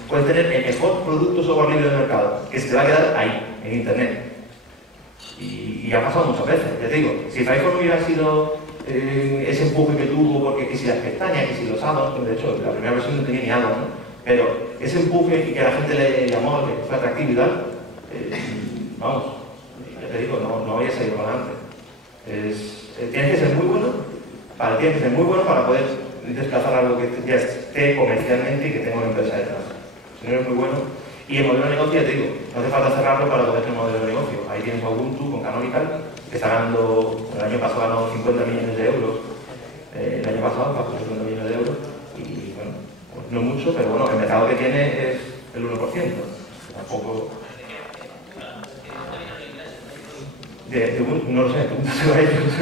puedes tener el mejor producto software libre del mercado, que se te va a quedar ahí, en Internet. Y ha pasado muchas veces, ya te digo, si Firefox hubiera sido ese empuje que tuvo, porque si las pestañas, que si los addons, de hecho la primera versión no tenía ni addons, ¿no? Pero ese empuje y que la gente le llamó, que fue atractividad, vamos, ya te digo, no había salido para adelante. Tienes que ser muy bueno para poder desplazar algo que ya esté comercialmente y que tenga una empresa detrás. Si no eres muy bueno. Y el modelo de negocio, ya te digo, no hace falta cerrarlo para poder tener un modelo de negocio. Ahí tienes a Ubuntu con Canonical, que está ganando, el año pasado ganó 50 millones de euros. El año pasado bajó 50 millones de euros. Y bueno, pues no mucho, pero bueno, el mercado que tiene es el 1%. Tampoco. De Ubuntu, no lo sé, pregúntaselo a ellos.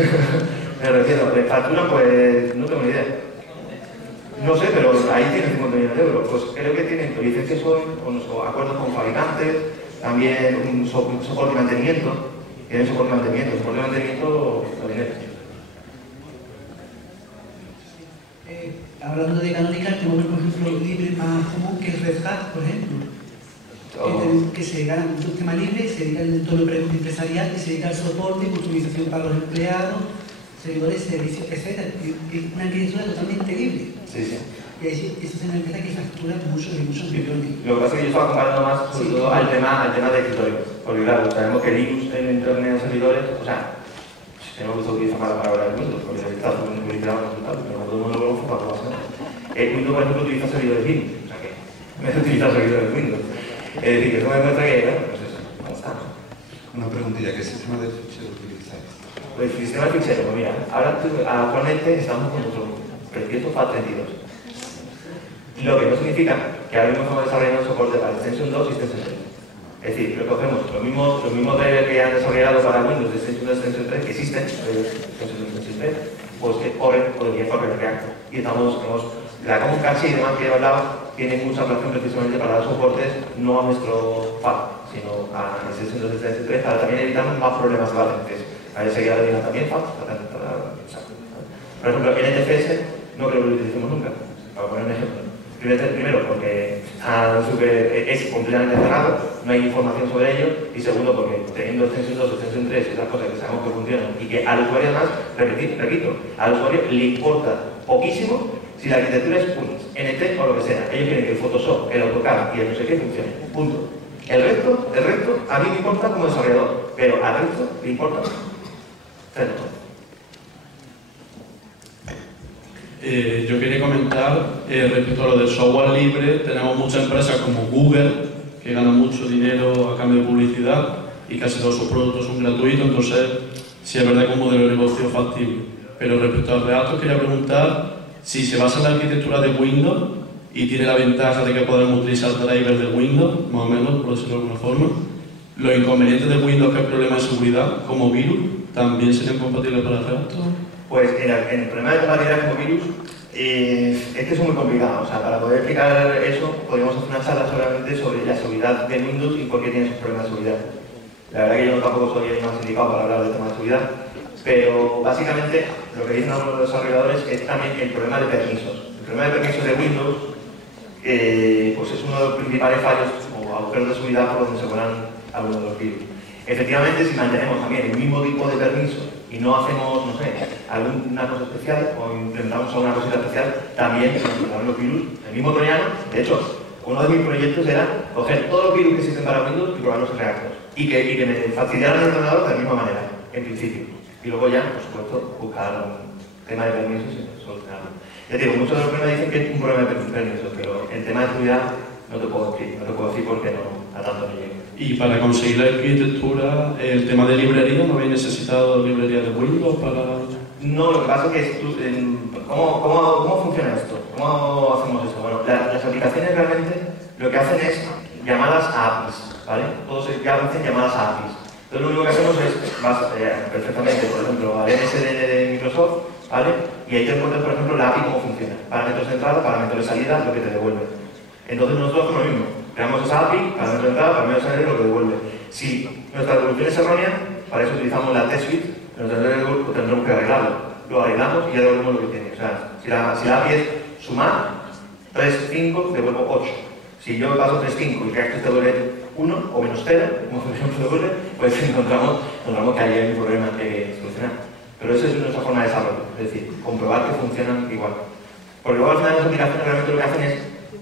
Me refiero, de factura, pues no tengo ni idea. No sé, pero ahí tienen 50 millones de euros. Pues creo que tienen licencias o acuerdos con fabricantes, también un soporte de mantenimiento. Tienen soporte de mantenimiento. Soporte de mantenimiento, lo dinero. Hablando de Canonical, tenemos por ejemplo libre más común que es Red Hat, por ejemplo. Que se dedica a un sistema libre, se dedica al entorno empresarial y se dedica al soporte y customización para los empleados, servidores, servicios, etc. Y una arquitectura totalmente libre. Sí. Y eso es una empresa que factura muchos millones. Lo que pasa es que yo estaba comparando más, sobre todo, al tema de escritorio. Porque claro, sabemos que Linux en entorno de servidores, o sea, no me gusta utilizar para la palabra Windows, porque el está muy literado resultado, pero todo el mundo lo conoce para todas las Windows, por ejemplo, utiliza servidores Linux, o sea que no es utilizar servidores Windows. Es decir, que eso me demuestra que, bueno, pues eso, ¿cómo está? Una preguntilla, ¿qué sistema de fichero utilizáis? Pues el sistema de fichero, pues mira, actualmente estamos con nuestro precioso FAT32. Lo que no significa que ahora mismo estamos desarrollando soporte para Extension 2 y Extension 3. Es decir, lo cogemos los mismos drivers que han desarrollado para Windows de Extension 2 y Extension 3 que existen, Extension 2 y Extension 3, pues que corren en React. Y la Common Cache y demás que he hablado tienen mucha relación precisamente para dar soportes no a nuestro FAT, sino a Extension 2 y Extension 3 para también evitar más problemas de latencias. Ahí seguirá debiendo también FAT. Por ejemplo, NTFS no creo que lo utilicemos nunca, para poner un ejemplo. Primero, porque es completamente cerrado, no hay información sobre ello, y segundo, porque teniendo Extension 2, Extension 3 y esas cosas que sabemos que funcionan y que al usuario además, repito, al usuario le importa poquísimo si la arquitectura es Unix, NT o lo que sea. Ellos quieren que el Photoshop, el AutoCAD y el no sé qué funcione. Punto. El resto, a mí me importa como desarrollador, pero al resto le importa cero. Yo quería comentar respecto a lo del software libre. Tenemos muchas empresas como Google que ganan mucho dinero a cambio de publicidad y casi todos sus productos son gratuitos, entonces sí es verdad que es un modelo de negocio factible. Pero respecto al React, quería preguntar si se basa en la arquitectura de Windows y tiene la ventaja de que podemos utilizar drivers de Windows, más o menos, por decirlo de alguna forma. Los inconvenientes de Windows, que hay problemas de seguridad, como virus, ¿también serían compatibles para React? Pues en el problema de compatibilidad como virus, es que es muy complicado. O sea, para poder explicar eso, podríamos hacer una charla solamente sobre la seguridad de Windows y por qué tiene esos problemas de seguridad. La verdad que yo tampoco soy el más indicado para hablar del tema de seguridad, pero básicamente lo que dicen algunos desarrolladores es también el problema de permisos. El problema de permisos de Windows pues es uno de los principales fallos o agujeros de seguridad por donde se cuelan algunos de los virus. Efectivamente, si mantenemos también el mismo tipo de permisos y no hacemos, no sé, alguna cosa especial o implementamos alguna cosita especial, también nos los virus, el mismo troyano. De hecho, uno de mis proyectos era coger todos los virus que existen para Windows y probarlos en React y que me facilitaran el ordenador de la misma manera, en principio. Y luego ya, por supuesto, buscar un tema de permisos y solucionarlo. Ya te digo, muchos de los problemas dicen que es un problema de permisos, pero el tema de seguridad no te puedo decir porque no a tanto no llegue. Y para conseguir la arquitectura, el tema de librería, ¿no habéis necesitado librería de Windows para...? No, lo que pasa es que ¿cómo funciona esto? ¿Cómo hacemos esto? Bueno, las aplicaciones realmente lo que hacen es llamadas a APIs, ¿vale? Todos ya hacen llamadas a APIs. Entonces lo único que hacemos es, vas perfectamente, por ejemplo, al MSDN de Microsoft, ¿vale? Y ahí te encuentras, por ejemplo, la API cómo funciona. Parámetros de entrada, parámetros de salida, lo que te devuelve. Entonces nosotros hacemos lo mismo. Creamos esa API, parámetros de entrada, parámetros de salida, lo que devuelve. Si nuestra devolución es errónea, para eso utilizamos la test suite, tendremos que arreglarlo. Lo arreglamos y ya devolvemos lo que tiene. O sea, si la API es sumar 3, 5, devuelvo 8. Si yo paso 3, 5 y React te devuelve 1 o menos 0, como función se devuelve, pues encontramos que hay un problema que hay que solucionar. Pero esa es nuestra forma de desarrollo, es decir, comprobar que funcionan igual. Porque luego al final las aplicaciones realmente lo que hacen es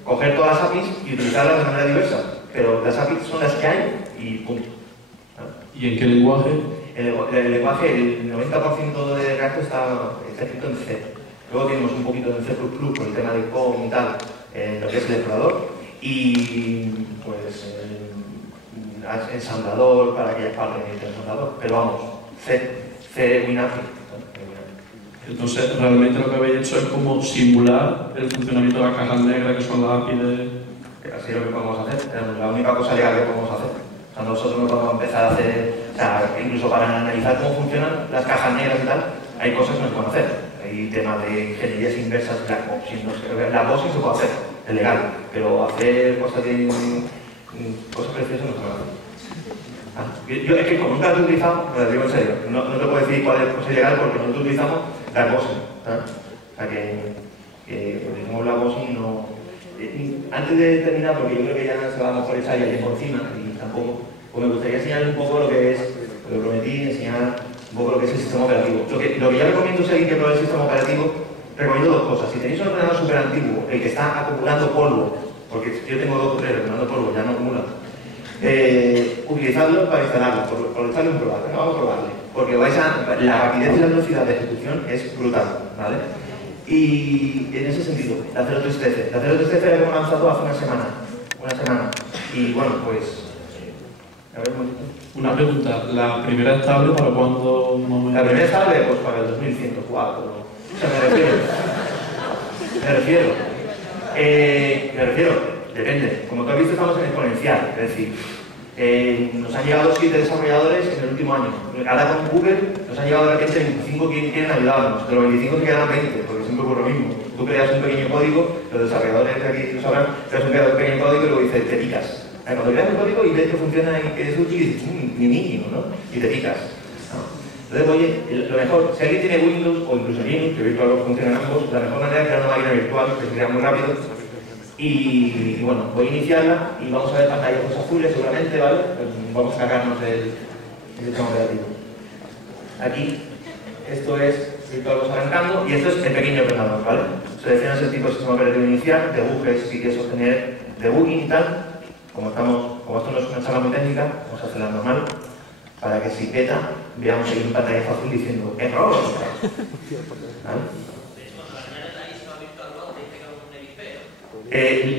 coger todas las APIs y utilizarlas de manera diversa. Pero las APIs son las que hay y punto. ¿Y en qué lenguaje? El lenguaje, el 90% de React está escrito en C. Luego tenemos un poquito de C++ por el tema de COM y tal, en lo que es el explorador. Y pues ensamblador para aquellas partes del ensamblador. Pero vamos, C WinAPI. Entonces, realmente lo que habéis hecho es como simular el funcionamiento de las cajas negras que son las API de... Así es lo que podemos hacer. La única cosa legal que podemos hacer. O sea, nosotros no podemos empezar a hacer, o sea, incluso para analizar cómo funcionan las cajas negras y tal, hay cosas que no se pueden hacer. Hay temas de ingenierías inversas, black box, la box sí se puede hacer, es legal, pero hacer cosas preciosas no se puede hacer. Yo es que como nunca lo he utilizado, me lo digo en serio, no te puedo decir cuál es la cosa ilegal porque nosotros utilizamos la box. O sea, que utilizamos la box y no... Antes de terminar, porque yo creo que ya se va a mejor echar ya tiempo encima y tampoco, pues me gustaría enseñar un poco lo que es, lo que prometí, enseñar un poco lo que es el sistema operativo. Lo que yo recomiendo si alguien que pruebe el sistema operativo, recomiendo dos cosas. Si tenéis un ordenador súper antiguo, el que está acumulando polvo, porque yo tengo 2 o 3 acumulando polvo, ya no acumula, utilizadlo para instalarlo, por echarle un probar. Vamos a probarle, porque la rapidez y la velocidad de ejecución es brutal, ¿vale? Y en ese sentido, la 0313. La 0313 la hemos lanzado hace una semana. Y bueno, pues... a ver, una pregunta, ¿la primera estable para cuándo? La primera estable, pues para el 2104. O sea, me refiero, depende. Como tú has visto, estamos en exponencial, es decir, nos han llegado 7 desarrolladores en el último año. Ahora con Google nos han llegado de repente 25 que quieren ayudarnos. De los 25 se quedan 20, porque siempre ocurre lo mismo. Tú creas un pequeño código, los desarrolladores de aquí lo sabrán, creas un pequeño código y luego dices, te picas. Cuando creas un código y ves que funciona y que es útil, y dices, mi mínimo, ¿no? Y te picas. ¿No? Entonces, oye, lo mejor, si alguien tiene Windows o incluso Linux, que virtual funcionan ambos, la mejor manera es crear una máquina virtual que se crea muy rápido. Y bueno, voy a iniciarla y vamos a ver pantallazos azules seguramente, ¿vale? Pues vamos a cargarnos el sistema operativo. Aquí, esto es virtual arrancando y esto es el pequeño ordenador, ¿vale? Seleccionas el tipo de sistema operativo inicial, debugues si quieres obtener debugging y tal. Como esto no es una charla muy técnica, vamos a hacerla normal, para que si peta, veamos ahí un pantallazo azul diciendo ¡error! ¿Vale?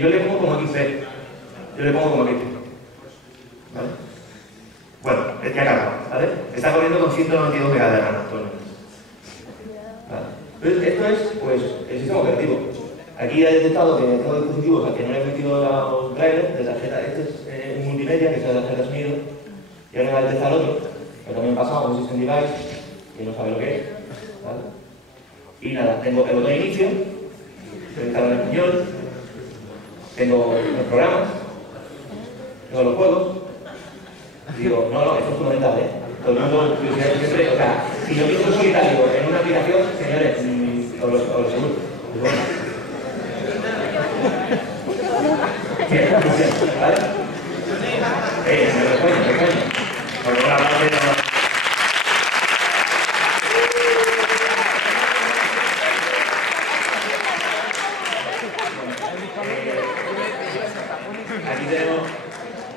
Yo le pongo como XP. ¿Vale? Bueno, es que ha cargado, ¿vale? Está corriendo con 192 MB de RAM actualmente. ¿Vale? Entonces, esto es, pues, el sistema operativo. Aquí he detectado que tengo dispositivos al que no le he metido los drivers de tarjeta. Este es un multimedia, que es la tarjeta sonido. Y ahora me va a detectar otro, que también pasa un system device, que no sabe lo que es. ¿Vale? Y nada, tengo el botón de inicio, que está en español. Tengo los programas, tengo los juegos. Digo, no, esto es fundamental, ¿eh? Todo el mundo siempre, o sea, si yo pienso solitario en una aplicación, señores, os lo seguro. Bueno. ¿Vale? Me recuerdo. Porque ahora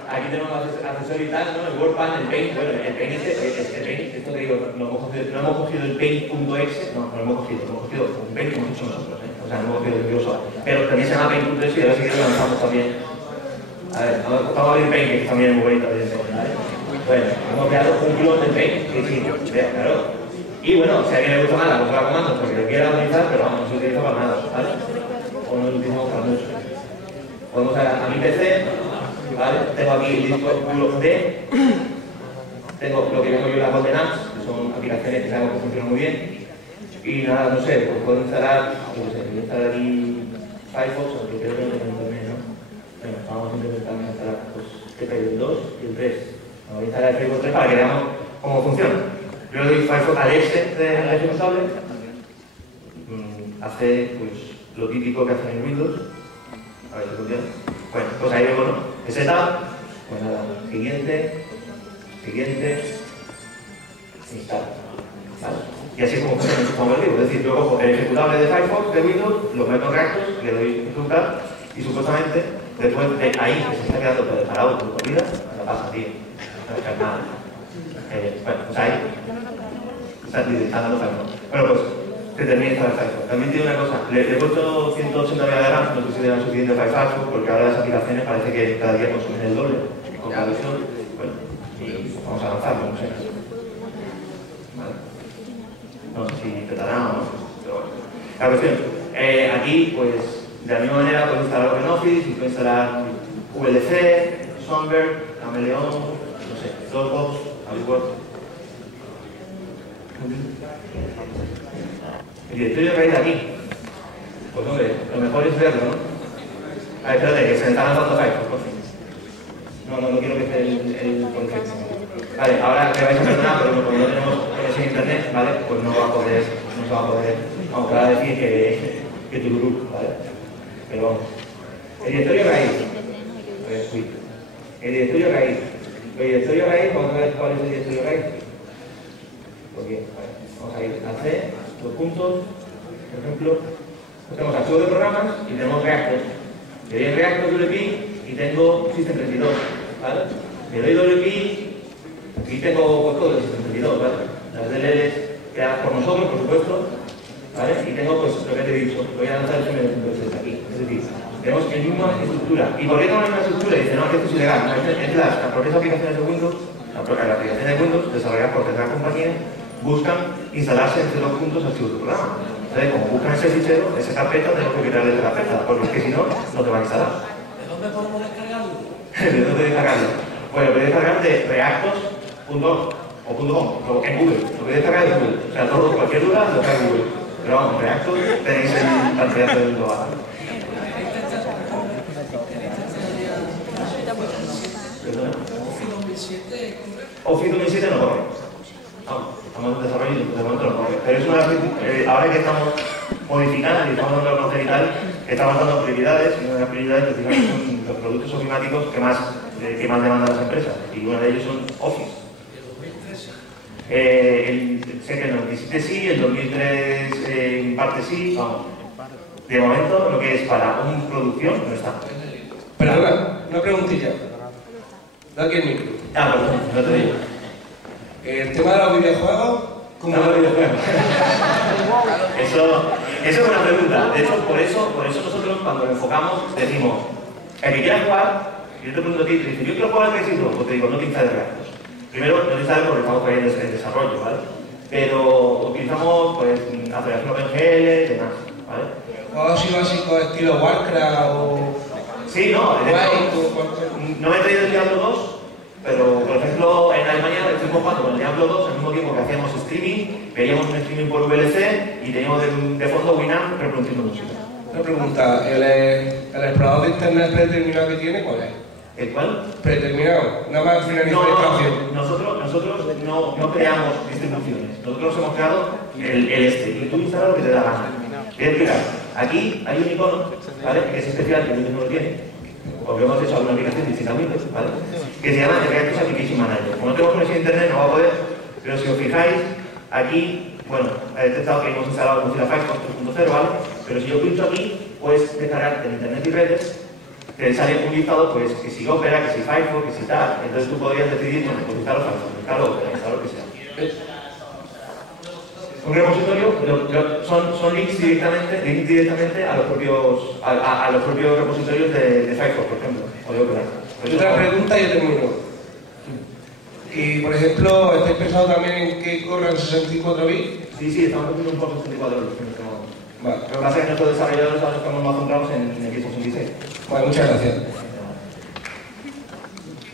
aquí tenemos accesor y tal, ¿no? El WordPad, el Paint, bueno, el Paint esto te digo, no hemos cogido el Paint.exe, no lo hemos cogido un Paint que hemos hecho nosotros, ¿eh? O sea, no hemos cogido el Visual, pero también se llama Paint.exe y ahora sí que lo lanzamos también A ver, vamos a abrir Paint, que también es muy bonito, ¿vale? Bueno, hemos creado un clon de Paint, sí, claro. Y bueno, si a alguien le gusta más la consola de comandos porque lo quiera utilizar, pero vamos, no se utiliza para nada, ¿vale? O no lo utilizamos para mucho. Podemos ir a mi PC, ¿vale? Tengo aquí el disco duro D, tengo lo que llamo yo las Golden Apps, que son aplicaciones que sabemos que funcionan muy bien. Y nada, no sé, pues puedo instalar, no sé, voy a instalar aquí Firefox, aunque creo que no tengo internet, ¿no? Bueno, vamos a intentar instalar pues, el 2 y el 3. Voy a instalar el Firefox 3 para que veamos cómo funciona. Yo le doy Firefox al exe del ejecutable, hace pues, lo típico que hacen en Windows. A ver si funciona. Bueno, pues ahí vemos, ¿no? El setup, pues nada, siguiente, instala. ¿Vale? Y así es como funciona el sistema operativo. Es decir, yo cojo el ejecutable de Firefox de Windows, lo meto en Reactos, le doy ejecutar y supuestamente después de ahí que se está quedando preparado por vida, me pasa, tío. No es nada. Bueno, pues ahí está dando Firefox. Bueno, pues que termine esta Firefox. También tiene una cosa, le he puesto 180 MB de RAM, no sé si será suficiente para Firefox, porque ahora las aplicaciones parece que cada día consumen el doble con cada versión. Bueno, vamos a avanzar, no sé. No sé si petará o no, pero bueno. La cuestión, aquí, pues, de la misma manera puedes instalar OpenOffice, puedes instalar VLC, Songbird, Cameleon, no sé, Dropbox, Aliword. El directorio de raíz de aquí. Pues hombre, lo mejor es verlo, ¿no? A ver, espérate, que se me está lanzando Firefox, por fin. No quiero que esté el concepto. Vale, ahora me vais a perdonar, pero como no tenemos conexión a internet, ¿vale? Pues no se va a poder, vamos a decir que tu grupo, ¿vale? Pero vamos. El directorio raíz. El directorio raíz. El directorio raíz, vamos a ver cuál es el directorio raíz. Pues bien, vamos a ir a C, dos puntos, por ejemplo, pues tenemos archivos de programas y tenemos reactos. Le doy reactos WP y tengo System32, ¿vale? Le doy WP y tengo pues, todo el System32, ¿vale? Las DLLs creadas por nosotros, por supuesto, ¿vale? Y tengo pues lo que te he dicho, voy a lanzar el SM2 aquí, es decir, tenemos la misma estructura. ¿Y por qué no la misma estructura? Dice, no, que esto es ilegal. No, es las propias aplicaciones de Windows, las aplicaciones de Windows desarrolladas por terceras compañías buscan instalarse en ciertos puntos archivos de programa. Entonces, como buscan ese fichero, esa carpeta, tenemos que quitarle esa carpeta, porque es que si no, no te va a instalar. ¿De dónde podemos descargarlo? ¿De dónde descargarlo? Bueno, puedes descargar de reactos.org o .com, en Google. Lo puedes descargar de Google. O sea, todo, cualquier duda, lo está en Google. Pero vamos, reactos tenéis el pantallazo del global. ¿Perdona? Office 2007 no corre. Estamos en desarrollo y de momento no corre. Pero es una de las ahora que estamos modificando y estamos dando a conocer y tal, estamos dando prioridades y una de las prioridades precisamente son los productos ofimáticos que más demandan las empresas y uno de ellos son Office. Sé que en el 2017 sí, el 2003 en parte sí, vamos. De momento lo que es para una producción no está. Perdona, una preguntilla. Da aquí el micro. Perdón, no te digo. El tema de los videojuegos, ¿cómo los videojuegos? Eso es una pregunta. De hecho, por eso nosotros cuando lo enfocamos decimos, el que quiera jugar, yo te pregunto a ti, te dice, yo quiero jugar al Crescito, pues te digo, no te instales reactos. Primero, no te instales porque estamos por ahí en desarrollo, ¿vale? Pero utilizamos, pues, aceleración OpenGL y demás, ¿vale? ¿Juegos así básicos estilo Warcraft o...? Sí, no, de hecho, no me he traído el Diablo 2, pero, por ejemplo, en Alemania estuvimos jugando con el Diablo 2 al mismo tiempo que hacíamos streaming, veíamos un streaming por VLC y teníamos de fondo Winamp reproduciendo música. Una pregunta, ¿el explorador de internet predeterminado que tiene cuál es? ¿El cuál? Predeterminado, nada más finalizar el espacio. Nosotros no creamos distribuciones, nosotros hemos creado el y tú instalas lo que te da la gana. Voy a explicar, aquí hay un icono, ¿vale? Que es especial, que Windows no lo tiene, porque hemos hecho alguna aplicación distinta a Windows, ¿vale? Que se llama Reactos Application Manager. Como no tenemos conexión a internet no va a poder, pero si os fijáis, aquí, bueno, he detectado que hemos instalado Mozilla Firefox 3.0, ¿vale? Pero si yo pincho aquí, puedes descargar en internet y redes, te sale un listado, pues, que si Opera, que si Firefox, que si tal. Entonces tú podrías decidir, bueno, pues instalo Firefox, instalo Opera, instalo lo que sea. Un repositorio son links directamente a los propios repositorios de Firefox, por ejemplo, o de Opera. Otra pregunta y yo termino. Y, por ejemplo, ¿estáis pensando también en que corran 64 bits? Sí, estamos haciendo un poco 64 bits. Vale. Lo que pasa es que nuestros desarrolladores ahora estamos más centrados en x86. Vale, muchas gracias.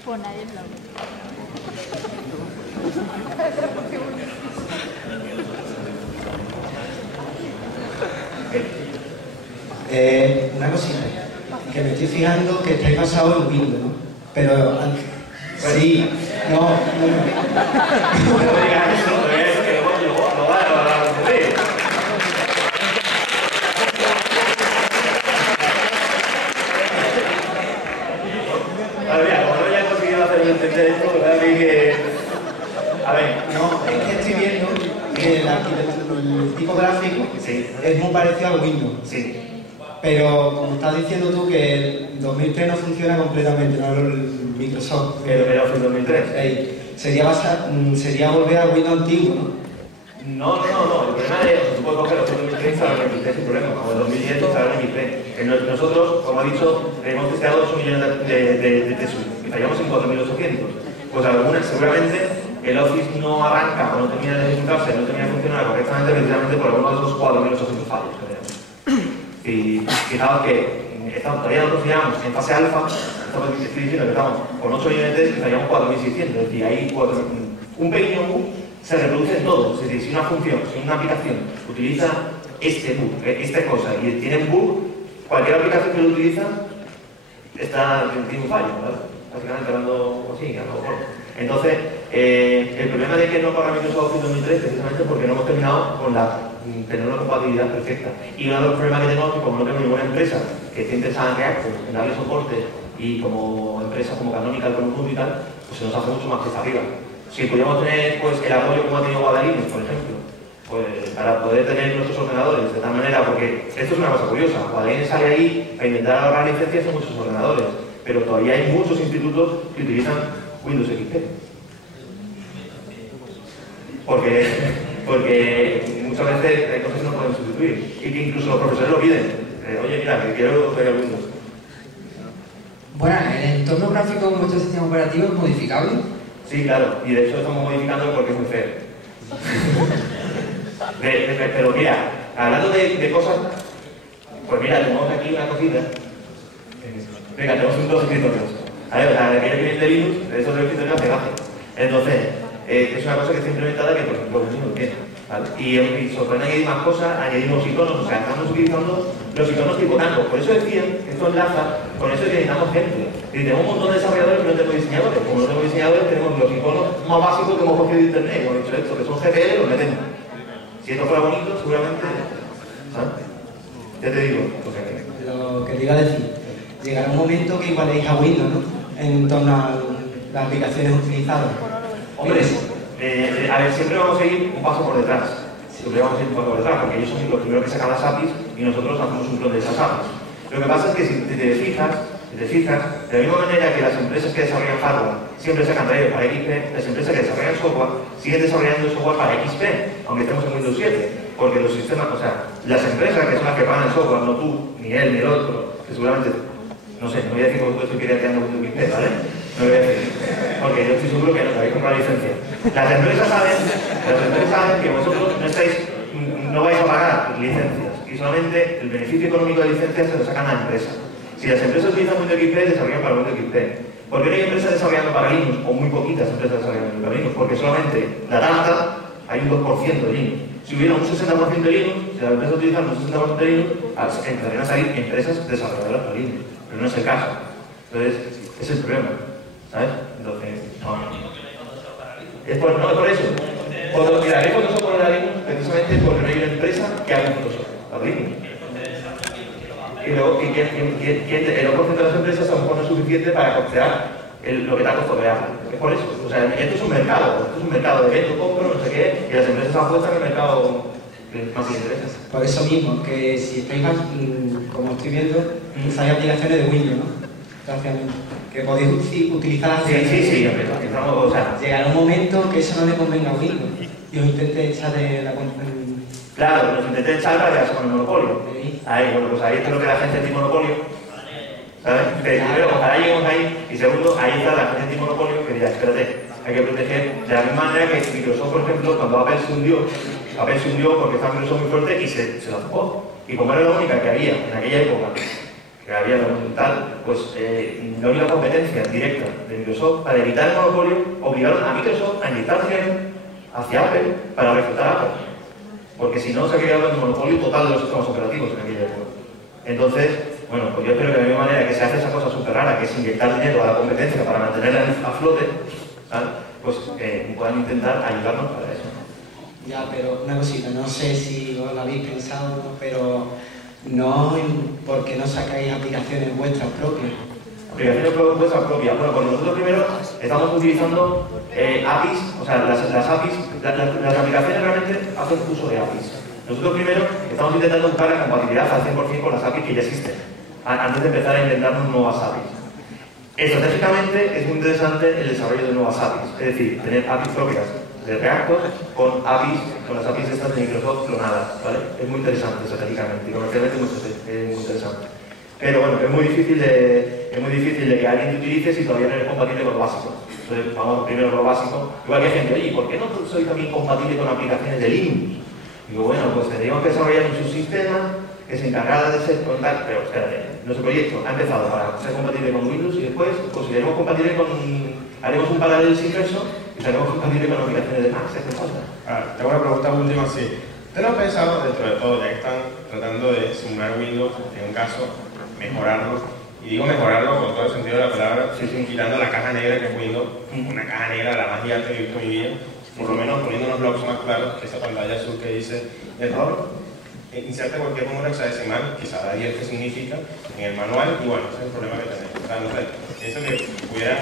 Pues nadie lo una cosita, que me estoy fijando que estáis basados en Windows, ¿no? Pero sí, no. No digas eso, que lo va a repetir. A ver, mira, como no haya conseguido hacer entender esto, ¿verdad? Que... A ver. No, es que estoy viendo que el tipo gráfico es muy parecido al Windows. Sí. Pero como estás diciendo tú que el 2003 no funciona completamente, no el Microsoft. ¿El Office 2003? Sería volver al Windows antiguo, ¿no? No. El problema es, tú puedes coger los 2003 para el 2003 sin problema, como el 2010 para el 2003. Nosotros, como he dicho, hemos testeado 8 millones de suites y fallamos en 4.800. Pues algunas, seguramente, el Office no arranca o no termina de ejecutarse, no termina de funcionar correctamente precisamente por alguno de esos 4.800 fallos que tenemos. Y fijaos que todavía nosotros llegamos en fase alfa, estoy diciendo que estamos con 8 millones y fallamos 4.600, es decir, ahí un pequeño bug se reproduce en todo. Es decir, si una función, si una aplicación utiliza este bug, esta cosa, y tiene un bug, cualquier aplicación que lo utiliza tiene un fallo, ¿verdad? Básicamente hablando así, a lo mejor. Entonces, el problema de que no corra Microsoft Office 2003 precisamente porque no hemos terminado con tener una compatibilidad perfecta. Y uno de los problemas que tengo es que como no tengo ninguna empresa que esté interesada en React, en darle soporte, y como empresa como Canonical, con un punto y tal, pues se nos hace mucho más cuesta arriba. Si pudiéramos tener pues, el apoyo como ha tenido Guadalines, por ejemplo, pues para poder tener nuestros ordenadores de tal manera, porque esto es una cosa curiosa, Guadalines sale ahí a intentar ahorrar licencias en muchos ordenadores, pero todavía hay muchos institutos que utilizan Windows XP. Porque muchas veces hay cosas que no pueden sustituir y que incluso los profesores lo piden. Oye, mira, que quiero pegar Windows. Bueno, ¿el entorno gráfico de vuestro sistema operativo es modificable? Sí, claro, y de hecho estamos modificando porque es muy feo. Pero mira, hablando de cosas, pues mira, tenemos aquí una cosita. Venga, tenemos un dos escritorios. A ver, la que viene de Linux, de esos dos escritorios hace gaje. Entonces, es una cosa que está implementada que, por ejemplo, Windows tiene. ¿Vale? Y sobre añadir más cosas, añadimos iconos, o sea, estamos utilizando los iconos tipo Tango. Por eso decía que esto enlaza con eso que necesitamos gente. Y tenemos un montón de desarrolladores que no tenemos diseñadores. Como no tenemos diseñadores, tenemos los iconos más básicos que hemos cogido de internet. Hemos dicho esto, que son GPL, los metemos. Si esto fuera bonito, seguramente. ¿Sabes? Ya te digo. Lo que te iba a decir, llegará un momento que igualéis a Windows, ¿no? En torno a las aplicaciones utilizadas. Hombre, a ver, siempre vamos a ir un paso por detrás. Siempre vamos a ir un paso por detrás, porque ellos son los primeros que sacan las APIs y nosotros hacemos un clon de esas APIs. Lo que pasa es que si te fijas, de la misma manera que las empresas que desarrollan hardware siempre sacan drivers para XP, las empresas que desarrollan software siguen desarrollando software para XP, aunque estemos en Windows 7, porque los sistemas, o sea, las empresas que son las que pagan el software, no tú, ni él, ni el otro, que seguramente, no sé, no voy a decir que vosotros estoy pirateando Windows XP, ¿vale? No voy a decir, porque yo estoy seguro que no sabéis comprar licencia. Las empresas saben que vosotros no vais a pagar licencias y solamente el beneficio económico de licencias se lo sacan a la empresa. Si las empresas utilizan Windows XP, desarrollan para Windows XP. ¿Por qué no hay empresas desarrollando para Linux? O muy poquitas empresas desarrollando para Linux, porque solamente la data hay un 2% de Linux. Si hubiera un 60% de Linux, si las empresas utilizan un 60% de Linux, empezarían a salir empresas desarrolladoras para Linux. Pero no es el caso. Entonces, ese es el problema. ¿Sabes? Entonces, no. Es por eso. Mira, hay Photoshop por la Linux precisamente porque no hay una empresa que haga Photoshop para Linux. Y luego, el 2% de las empresas a lo mejor no es suficiente para costear lo que te ha costado crearlo. Es por eso. O sea, esto es un mercado de vendo, compro, no sé qué, y las empresas apuestan en el mercado que más les interesa. Por eso mismo, que si estáis, como estoy viendo, usáis aplicaciones de Windows, ¿no? Desgraciadamente. Que podéis utilizar... Sí, empezamos, o sea... Llegará un momento que eso no le convenga a Windows y os intente echar de la Claro, nos intenté echar para quedarse con el monopolio. Ahí, bueno, pues ahí está lo que la gente antimonopolio. ¿Sabes? Primero, ojalá lleguemos ahí. Y segundo, ahí está la gente antimonopolio que dirá, espérate, hay que proteger de la misma manera que Microsoft, por ejemplo, cuando Apple se hundió porque estaba Microsoft muy fuerte y se la ocupó. Y como era la única que había en aquella época, que había tal, pues la única competencia directa de Microsoft para evitar el monopolio, obligaron a Microsoft a inyectar dinero hacia Apple para rescatar a Apple. Porque si no, se habría quedado el monopolio total de los sistemas operativos en aquella época. Entonces, bueno, pues yo espero que de la misma manera que se hace esa cosa súper rara, que es inyectar dinero a la competencia para mantenerla a flote, ¿sabes? Pues puedan intentar ayudarnos para eso. Ya, pero una cosita, no sé si os lo habéis pensado, ¿no? Pero no, ¿por qué no sacáis aplicaciones vuestras propias? Aplicaciones vuestras propias. Bueno, pues nosotros primero estamos utilizando APIs, o sea, las APIs, las aplicaciones realmente hacen uso de APIs. Nosotros primero estamos intentando buscar la compatibilidad al 100% con las APIs que ya existen, antes de empezar a inventarnos nuevas APIs. Estratégicamente es muy interesante el desarrollo de nuevas APIs, es decir, tener APIs propias de Reactor con las APIs estas de Microsoft clonadas, ¿vale? Es muy interesante estratégicamente y comercialmente es muy interesante. Pero bueno, es muy difícil de que alguien te utilice si todavía no eres compatible con lo básico. Entonces vamos primero con lo básico. Igual que hay gente, oye, ¿por qué no soy también compatible con aplicaciones de Linux? Digo, bueno, pues tendríamos que desarrollar un subsistema que se encargara de ser contacto, pero espérate, nuestro proyecto ha empezado para ser compatible con Windows y después consideremos compatible haremos un paralelo inverso y seremos compatibles con aplicaciones de Mac, estas cosas. Tengo una pregunta última, sí. ¿Ustedes no han pensado, dentro de todo, ya que están tratando de simular Windows, en un caso, mejorarlo? Y digo mejorarlo con todo el sentido de la palabra, quitando la caja negra que es Windows, una caja negra la más gigante que he visto en mi vida, por lo menos poniendo unos blogs más claros que esa pantalla azul que dice error, inserte cualquier número hexadecimal, quizá da 10 qué significa, en el manual, y bueno, ese es el problema que tenemos. O sea, no sé, pienso que pudieran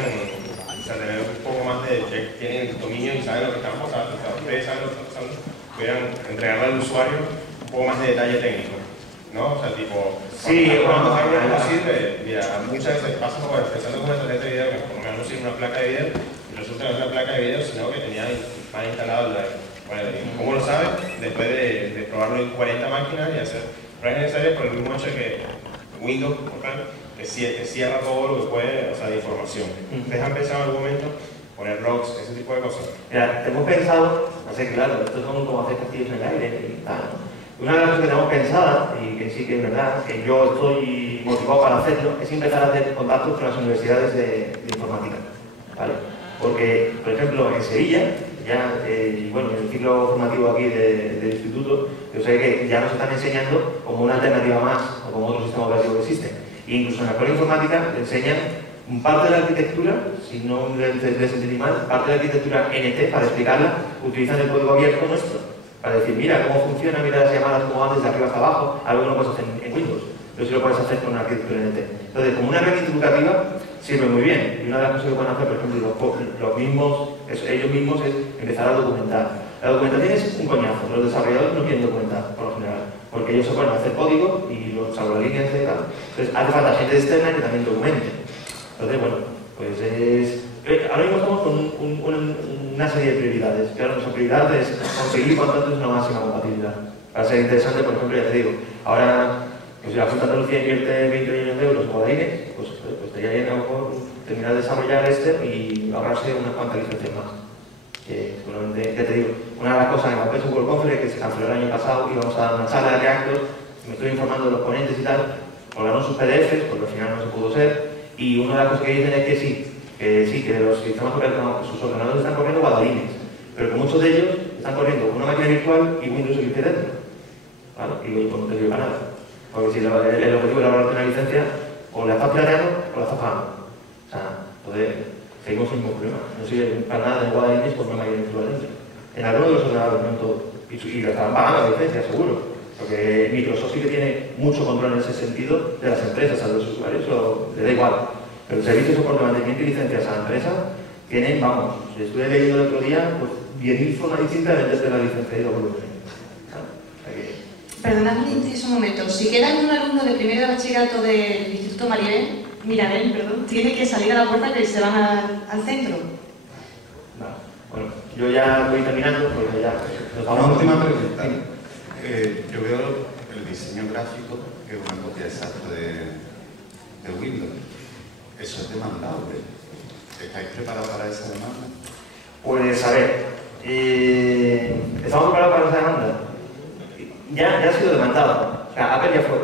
tener un poco más de que tienen el dominio y saben lo que están pasando, ustedes saben lo que están pasando, pudieran entregarle al usuario un poco más de detalle técnico, ¿no? O sea, tipo, cuando algo no sirve, mira, muchas veces pasa empezando con una tarjeta de video que por lo menos no sirve una placa de video, y resulta que no es una placa de video, sino que tenía mal instalado el drive. Bueno, ¿cómo lo sabe? Después de probarlo en 40 máquinas y hacer pruebas necesarias por el mismo hecho que Windows, que cierra todo lo que puede, o sea, de información. ¿Ustedes han pensado en algún momento poner logs, ese tipo de cosas? Mira, hemos pensado, no sé, claro, esto son como hacer castillos en el aire y tal. Una de las cosas que tenemos pensada, y que sí que es verdad, que yo estoy motivado para hacerlo, es empezar a hacer contactos con las universidades de informática, ¿vale? Porque, por ejemplo, en Sevilla, y bueno, en el ciclo formativo aquí del instituto, yo sé que ya nos están enseñando como una alternativa más, o como otro sistema operativo que existe. E incluso en la escuela de informática te enseñan parte de la arquitectura, si no les entendí mal, parte de la arquitectura NT para explicarla, utilizando el código abierto nuestro, para decir, mira cómo funciona, mira las llamadas cómo van desde arriba hasta abajo, algo que no puedes hacer en Windows, pero sí lo puedes hacer con una arquitectura NT. Entonces, como una herramienta educativa, sirve muy bien. Y una de las cosas que pueden hacer, por ejemplo, ellos mismos es empezar a documentar. La documentación es un coñazo, los desarrolladores no quieren documentar, por lo general, porque ellos se ponen a hacer código y salvo las líneas de tal. Entonces, hace falta gente externa que también documente. Entonces, bueno, pues ahora mismo estamos con una serie de prioridades. Claro, nuestra prioridad es conseguir cuanto antes una máxima compatibilidad. Para ser interesante, por ejemplo, ya te digo, ahora, pues si la Junta de Andalucía invierte 20 millones de euros como Guadaines, pues estaría bien a lo mejor terminar de desarrollar y ahorrarse unas cuantas licencias más. Seguramente, ya te digo, una de las cosas en la Open World Conference que se canceló el año pasado, íbamos a dar una charla de Reactor, me estoy informando de los ponentes y tal, colgaron sus PDFs, porque al final no se pudo ser, y una de las cosas que dicen es que los sistemas operativos, sus ordenadores están corriendo Guadaines, pero que muchos de ellos están corriendo una máquina virtual y Windows XP dentro. ¿Vale? Y pues no te sirve para nada. Porque si el objetivo es elaborar una licencia, o la estás planeando o la estás pagando. O sea, entonces seguimos el mismo problema. No sirve para nada de Guadaines por una máquina virtual dentro. En algunos de los ordenadores, no en todo. Y lo estarán pagando la licencia, seguro. Porque Microsoft sí que tiene mucho control en ese sentido de las empresas, a los usuarios, o le da igual. Pero el servicio de soporte, mantenimiento y licencias a la empresa tienen, vamos, si estuve leyendo el otro día, pues 10.000 formas distintas de venderte la licencia y lo vuelven. Perdonadme un momento, si queda un alumno de primero de bachillerato del Instituto Mirabel, tiene que salir a la puerta que se van al centro. Bueno, yo ya voy terminando, porque ya... Una última pregunta. Yo veo el diseño gráfico que es una copia exacta de Windows. Eso es demandable. ¿Estáis preparados para esa demanda? Pues a ver, ¿estamos preparados para esa demanda? Ya ha sido demandada. O sea, Apple ya fue.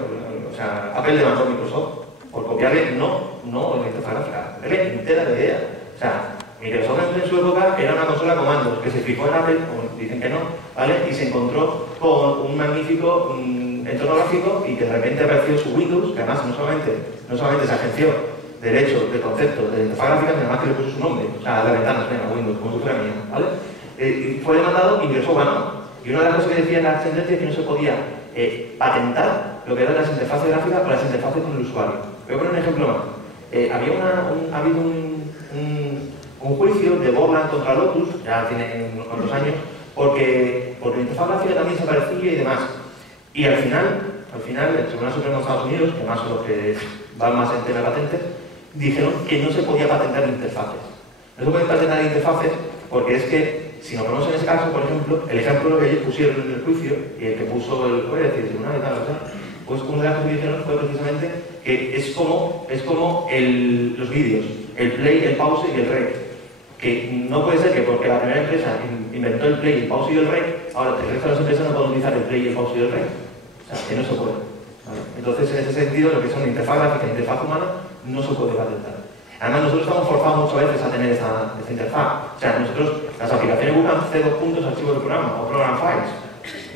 O sea, Apple demandó a Microsoft por copiarle no la interfaz gráfica, Apple entera la idea. O sea, Microsoft en su época era una consola comandos que se fijó en Apple, como dicen que no, ¿vale? Y se encontró con un magnífico entorno gráfico y que de repente apareció su Windows, que además no solamente se agenció derecho del concepto de la interfaz gráfica, sino además que le puso su nombre, o sea, la ventana se llama Windows, como si fuera mía, ¿vale? Y fue demandado y Microsoft ganó. Y una de las cosas que decían las tendencias es que no se podía patentar lo que eran las interfaces gráficas o las interfaces con el usuario. Voy a poner un ejemplo más. Ha habido un juicio de Borland contra Lotus, ya tiene unos cuantos años, porque la interfaz gráfica también se parecía y demás. Y al final, el Tribunal Supremo de Estados Unidos, que más son los que van más en tema de patentes, dijeron que no se podía patentar interfaces. No se pueden patentar interfaces porque es que, si nos ponemos en ese caso, por ejemplo, el ejemplo que ellos pusieron en el juicio, y el que puso el juez, el tribunal y tal, pues una de las cosas que dijeron fue precisamente que es como los vídeos, el play, el pause y el rec. Que no puede ser que porque la primera empresa inventó el play, el pause y el rec, ahora el resto de las empresas no pueden utilizar el play, el pause y el rec. O sea, que no se puede. ¿Vale? Entonces, en ese sentido, lo que son interfaz gráfica e interfaz humana no se puede patentar. Además, nosotros estamos forzados muchas veces a tener esta interfaz. O sea, las aplicaciones buscan C2 puntos archivo del programa o program files.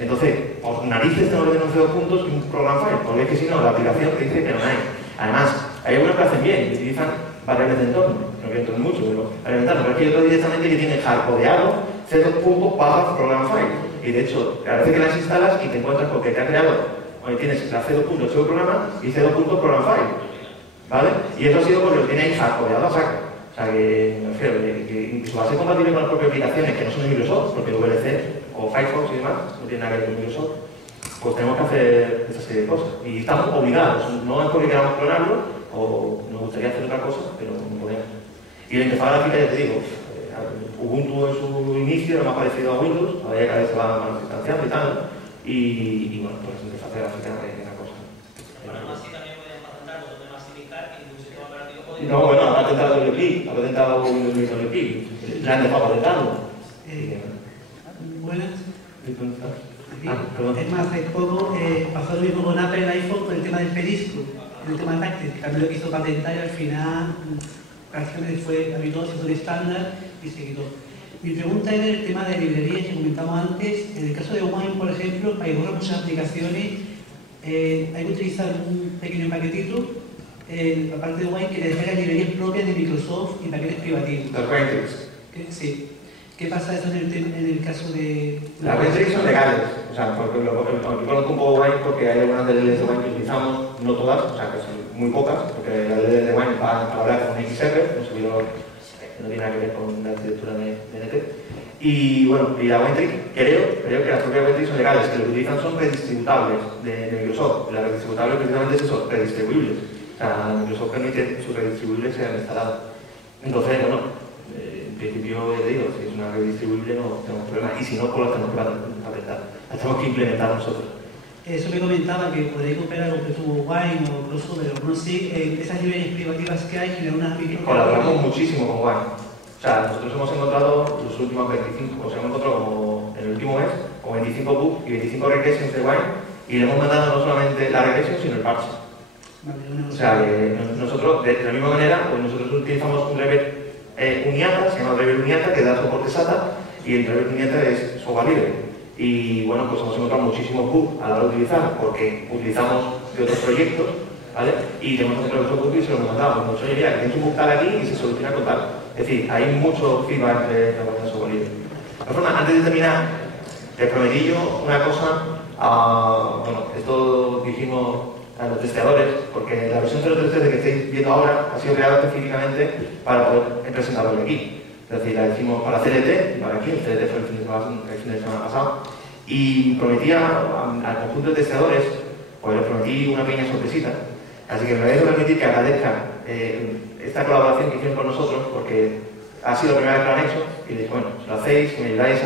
Entonces, por narices tengo que tener un C2 puntos y un program file, porque es que si no, la aplicación te dice que no hay. Además, hay algunos que hacen bien y utilizan variables de entorno. No quiero entender mucho, pero es que hay otros directamente que tienen hardcodeado C2 puntos para program file. Y de hecho, a veces que las instalas y te encuentras con que te ha creado, tienes la C2 puntos archivo del programa y C2 puntos program file. ¿Vale? Y eso ha sido porque lo tiene ahí hardcodeado a saco. O sea, que me refiero, que incluso va a ser compatible con las propias aplicaciones que no son de Microsoft, porque VLC o Firefox y demás no tienen nada que ver con Microsoft, pues tenemos que hacer esta serie de cosas. Y estamos obligados, no es porque queramos clonarlo o nos gustaría hacer otra cosa, pero no podemos. Y la interfaz gráfica, ya te digo, Ubuntu en su inicio era más parecido a Windows, ahora ya cada vez se va más distanciando y tal, y bueno, pues la interfaz gráfica es una cosa. No, bueno, ha patentado WP, ha patentado Windows WP, la han dejado patentando. Buenas. Es más, hace poco pasó lo mismo con Apple, el iPhone, con el tema del perisco, el tema táctil, que también lo quiso patentar y al final prácticamente fue habitual, se hizo el estándar y se quitó. Mi pregunta era el tema de librerías que comentamos antes. En el caso de Wine, por ejemplo, para borrar muchas aplicaciones, hay que utilizar un pequeño paquetito, la parte de Wine, que le deja librerías propias de Microsoft y paquetes privativos. Los Wine-Tricks. Sí. ¿Qué pasa eso en el caso de...? Las Wine-Tricks son legales. O sea, porque yo conozco un poco Wine porque hay algunas DLLs de Wine que utilizamos, no todas, o sea, que son muy pocas, porque las DLLs de Wine van para hablar con XR, un servidor no tiene nada que ver con la arquitectura de NT. Y bueno, y la Wine-Trick, creo que las propias Wine-Tricks son legales, que lo que utilizan son redistributables de Microsoft. Las redistributables precisamente es eso, redistribuibles. O sea, Microsoft permite que sus redistribuibles sean instalados. Entonces, bueno, en principio, ya te digo, si es una redistribuible no tenemos problema. Y si no, pues las tenemos que patentar. Las tenemos que implementar nosotros. Eso me comentaba que podréis comprar algo que tuvo Wine o Crossover, no sé, esas librerías privativas que hay, generan una micro... Colaboramos muchísimo con Wine. O sea, nosotros hemos encontrado los últimos 25, o sea, hemos encontrado como en el último mes, como 25 bugs y 25 regressions de Wine, y le hemos mandado no solamente la regresión, sino el parche. O sea, que nosotros, de la misma manera, pues nosotros utilizamos un driver Uniata, se llama driver Uniata, que da soporte SATA, y el driver Uniata es software libre. Y bueno, pues hemos encontrado muchísimos bugs a la hora de utilizar, porque utilizamos de otros proyectos, ¿vale? Y tenemos encontrado esos bugs y se los hemos mandado. Pues oye, mira, que tienes un bug tal aquí y se soluciona con tal. Es decir, hay mucho feedback de la comunidad de software libre. De todas formas, antes de terminar, te prometí yo una cosa, bueno, esto dijimos a los testeadores, porque la versión 0.3 que estáis viendo ahora ha sido creada específicamente para poder presentarlo aquí. Es decir, la decimos para CLT y para aquí, el CLT fue el fin de semana pasado, y prometí al conjunto de testeadores, pues les prometí una pequeña sorpresita. Así que me vais a permitir que agradezcan esta colaboración que hicieron con nosotros, porque ha sido la primera vez que lo han hecho, y les dije, bueno, si lo hacéis, si me ayudáis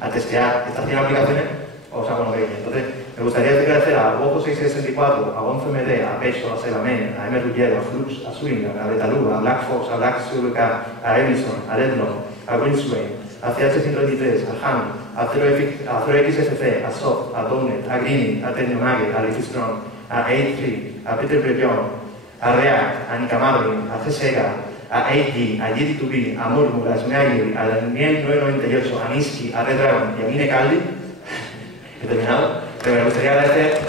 a testear estas 100 aplicaciones, os hago una pequeña. Entonces, Me gustaría agradecer a Wojo 664, a OnceMD, a Peso, a Selamen, a M. Ruggiero, a Flux, a Swingan, a Betalú, a Black Fox, a Black Surka, a Edison, a Redlon, a Greensway, a CH123, a Han, a 0XFC, a Soft, a Donet, a Greening, a Tecnomage, a Leafy Strong, a A3, a Peter Brejon, a React, a Nika Marvin, a CSEGA, a 8G, a GT2B, a Murmur, a Smiley, a Daniel 998, a Niski, a Red Dragon y a Mine Caldi. He terminado, pero me gustaría agradecer.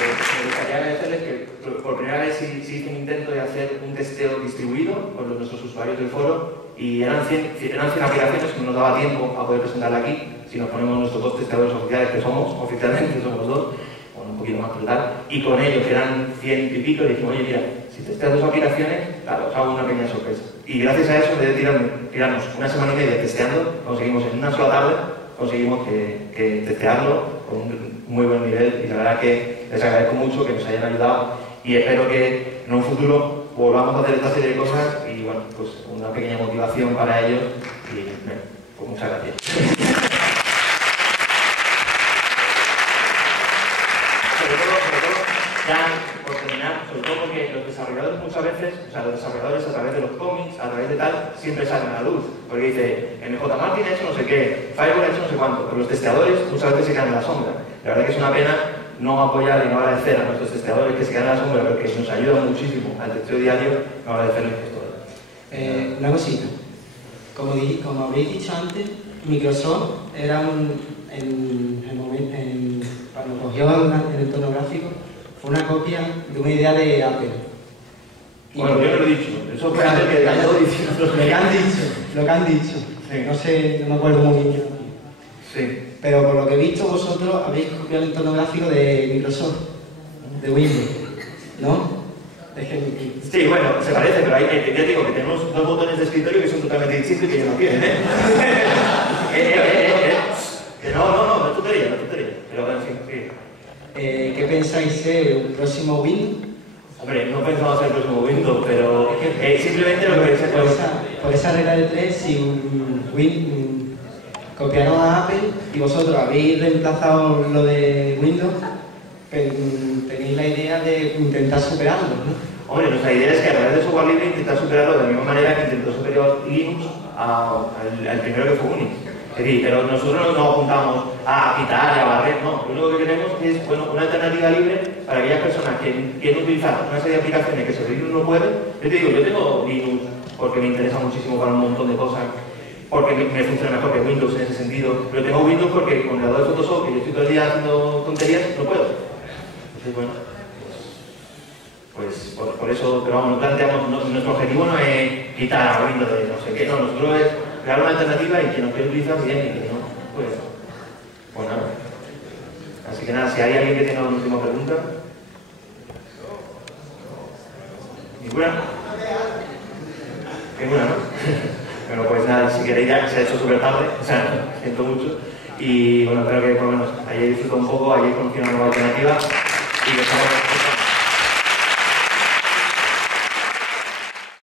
Me gustaría agradecerles que por primera vez se hizo un intento de hacer un testeo distribuido con nuestros usuarios del foro y eran 100 aplicaciones que no nos daba tiempo a poder presentarla aquí. Si nos ponemos nuestros dos testeadores oficiales, que somos, oficialmente somos dos, bueno, un poquito más brutal, y con ellos, que eran 100 y pico, dijimos, oye, mira, si testeas dos aplicaciones, claro, os hago una pequeña sorpresa. Y gracias a eso, en vez de tirarnos una semana y media testeando, conseguimos en una sola tarde, conseguimos que testearlo con un muy buen nivel, y la verdad que les agradezco mucho que nos hayan ayudado, y espero que en un futuro volvamos a hacer esta serie de cosas, y bueno, pues una pequeña motivación para ellos, y bueno, pues muchas gracias. Ya, por terminar, sobre todo porque los desarrolladores muchas veces, o sea, los desarrolladores a través de los cómics, a través de tal, siempre salen a la luz. Porque dice, MJ Martin ha hecho no sé qué, Firewall ha hecho no sé cuánto, pero los testeadores muchas veces se quedan en la sombra. La verdad que es una pena no apoyar y no agradecer a nuestros testeadores que se quedan en la sombra, porque nos ayudan muchísimo al testeo diario, no agradecerles esto. Una cosita. Como habréis dicho antes, Microsoft era cuando cogió el entorno gráfico, fue una copia de una idea de Apple. Bueno, yo no lo he dicho, eso fue antes que lo diciendo. Lo que han dicho. Sí. No sé, no me acuerdo muy bien. Sí. Pero por lo que he visto, vosotros habéis copiado el entorno gráfico de Microsoft, de Windows, ¿no? Sí, bueno, se parece, pero ya te digo que tenemos dos botones de escritorio que son totalmente distintos y que ellos no quieren, ¿eh? No es tontería, no es tontería. Pero bueno, sí. ¿Qué pensáis ser un próximo Windows? Hombre, no pensamos hacer el próximo Windows, pero simplemente lo que pensé por esa regla de tres, si copiaron a Apple y vosotros habéis reemplazado lo de Windows, tenéis la idea de intentar superarlo, ¿no? Hombre, nuestra idea es que a través de software libre intentar superarlo de la misma manera que intentó superar Linux al primero que fue Unix. Es decir, pero nosotros no apuntamos a quitar y a barrer, no. Lo único que queremos es una alternativa libre para aquellas personas que quieren utilizar una serie de aplicaciones que sobre Linux no pueden. Yo te digo, yo tengo Linux porque me interesa muchísimo para un montón de cosas, porque me funciona mejor que Windows en ese sentido, pero tengo Windows porque con el lado de Photoshop, que yo estoy todo el día haciendo tonterías, no puedo. Entonces, bueno, pues por eso, pero vamos, no planteamos, nuestro objetivo no es quitar a Windows de no sé qué, no, nosotros es crear una alternativa y que nos quiera utilizar bien y que no, pues nada. Así que nada, si hay alguien que tenga una última pregunta. ¿Ninguna? Ninguna, ¿no? Bueno, pues nada, si queréis ya, se ha hecho súper tarde, o sea, siento mucho. Y bueno, espero que por lo menos hayáis disfrutado un poco, hayáis conocido una nueva alternativa y que estamos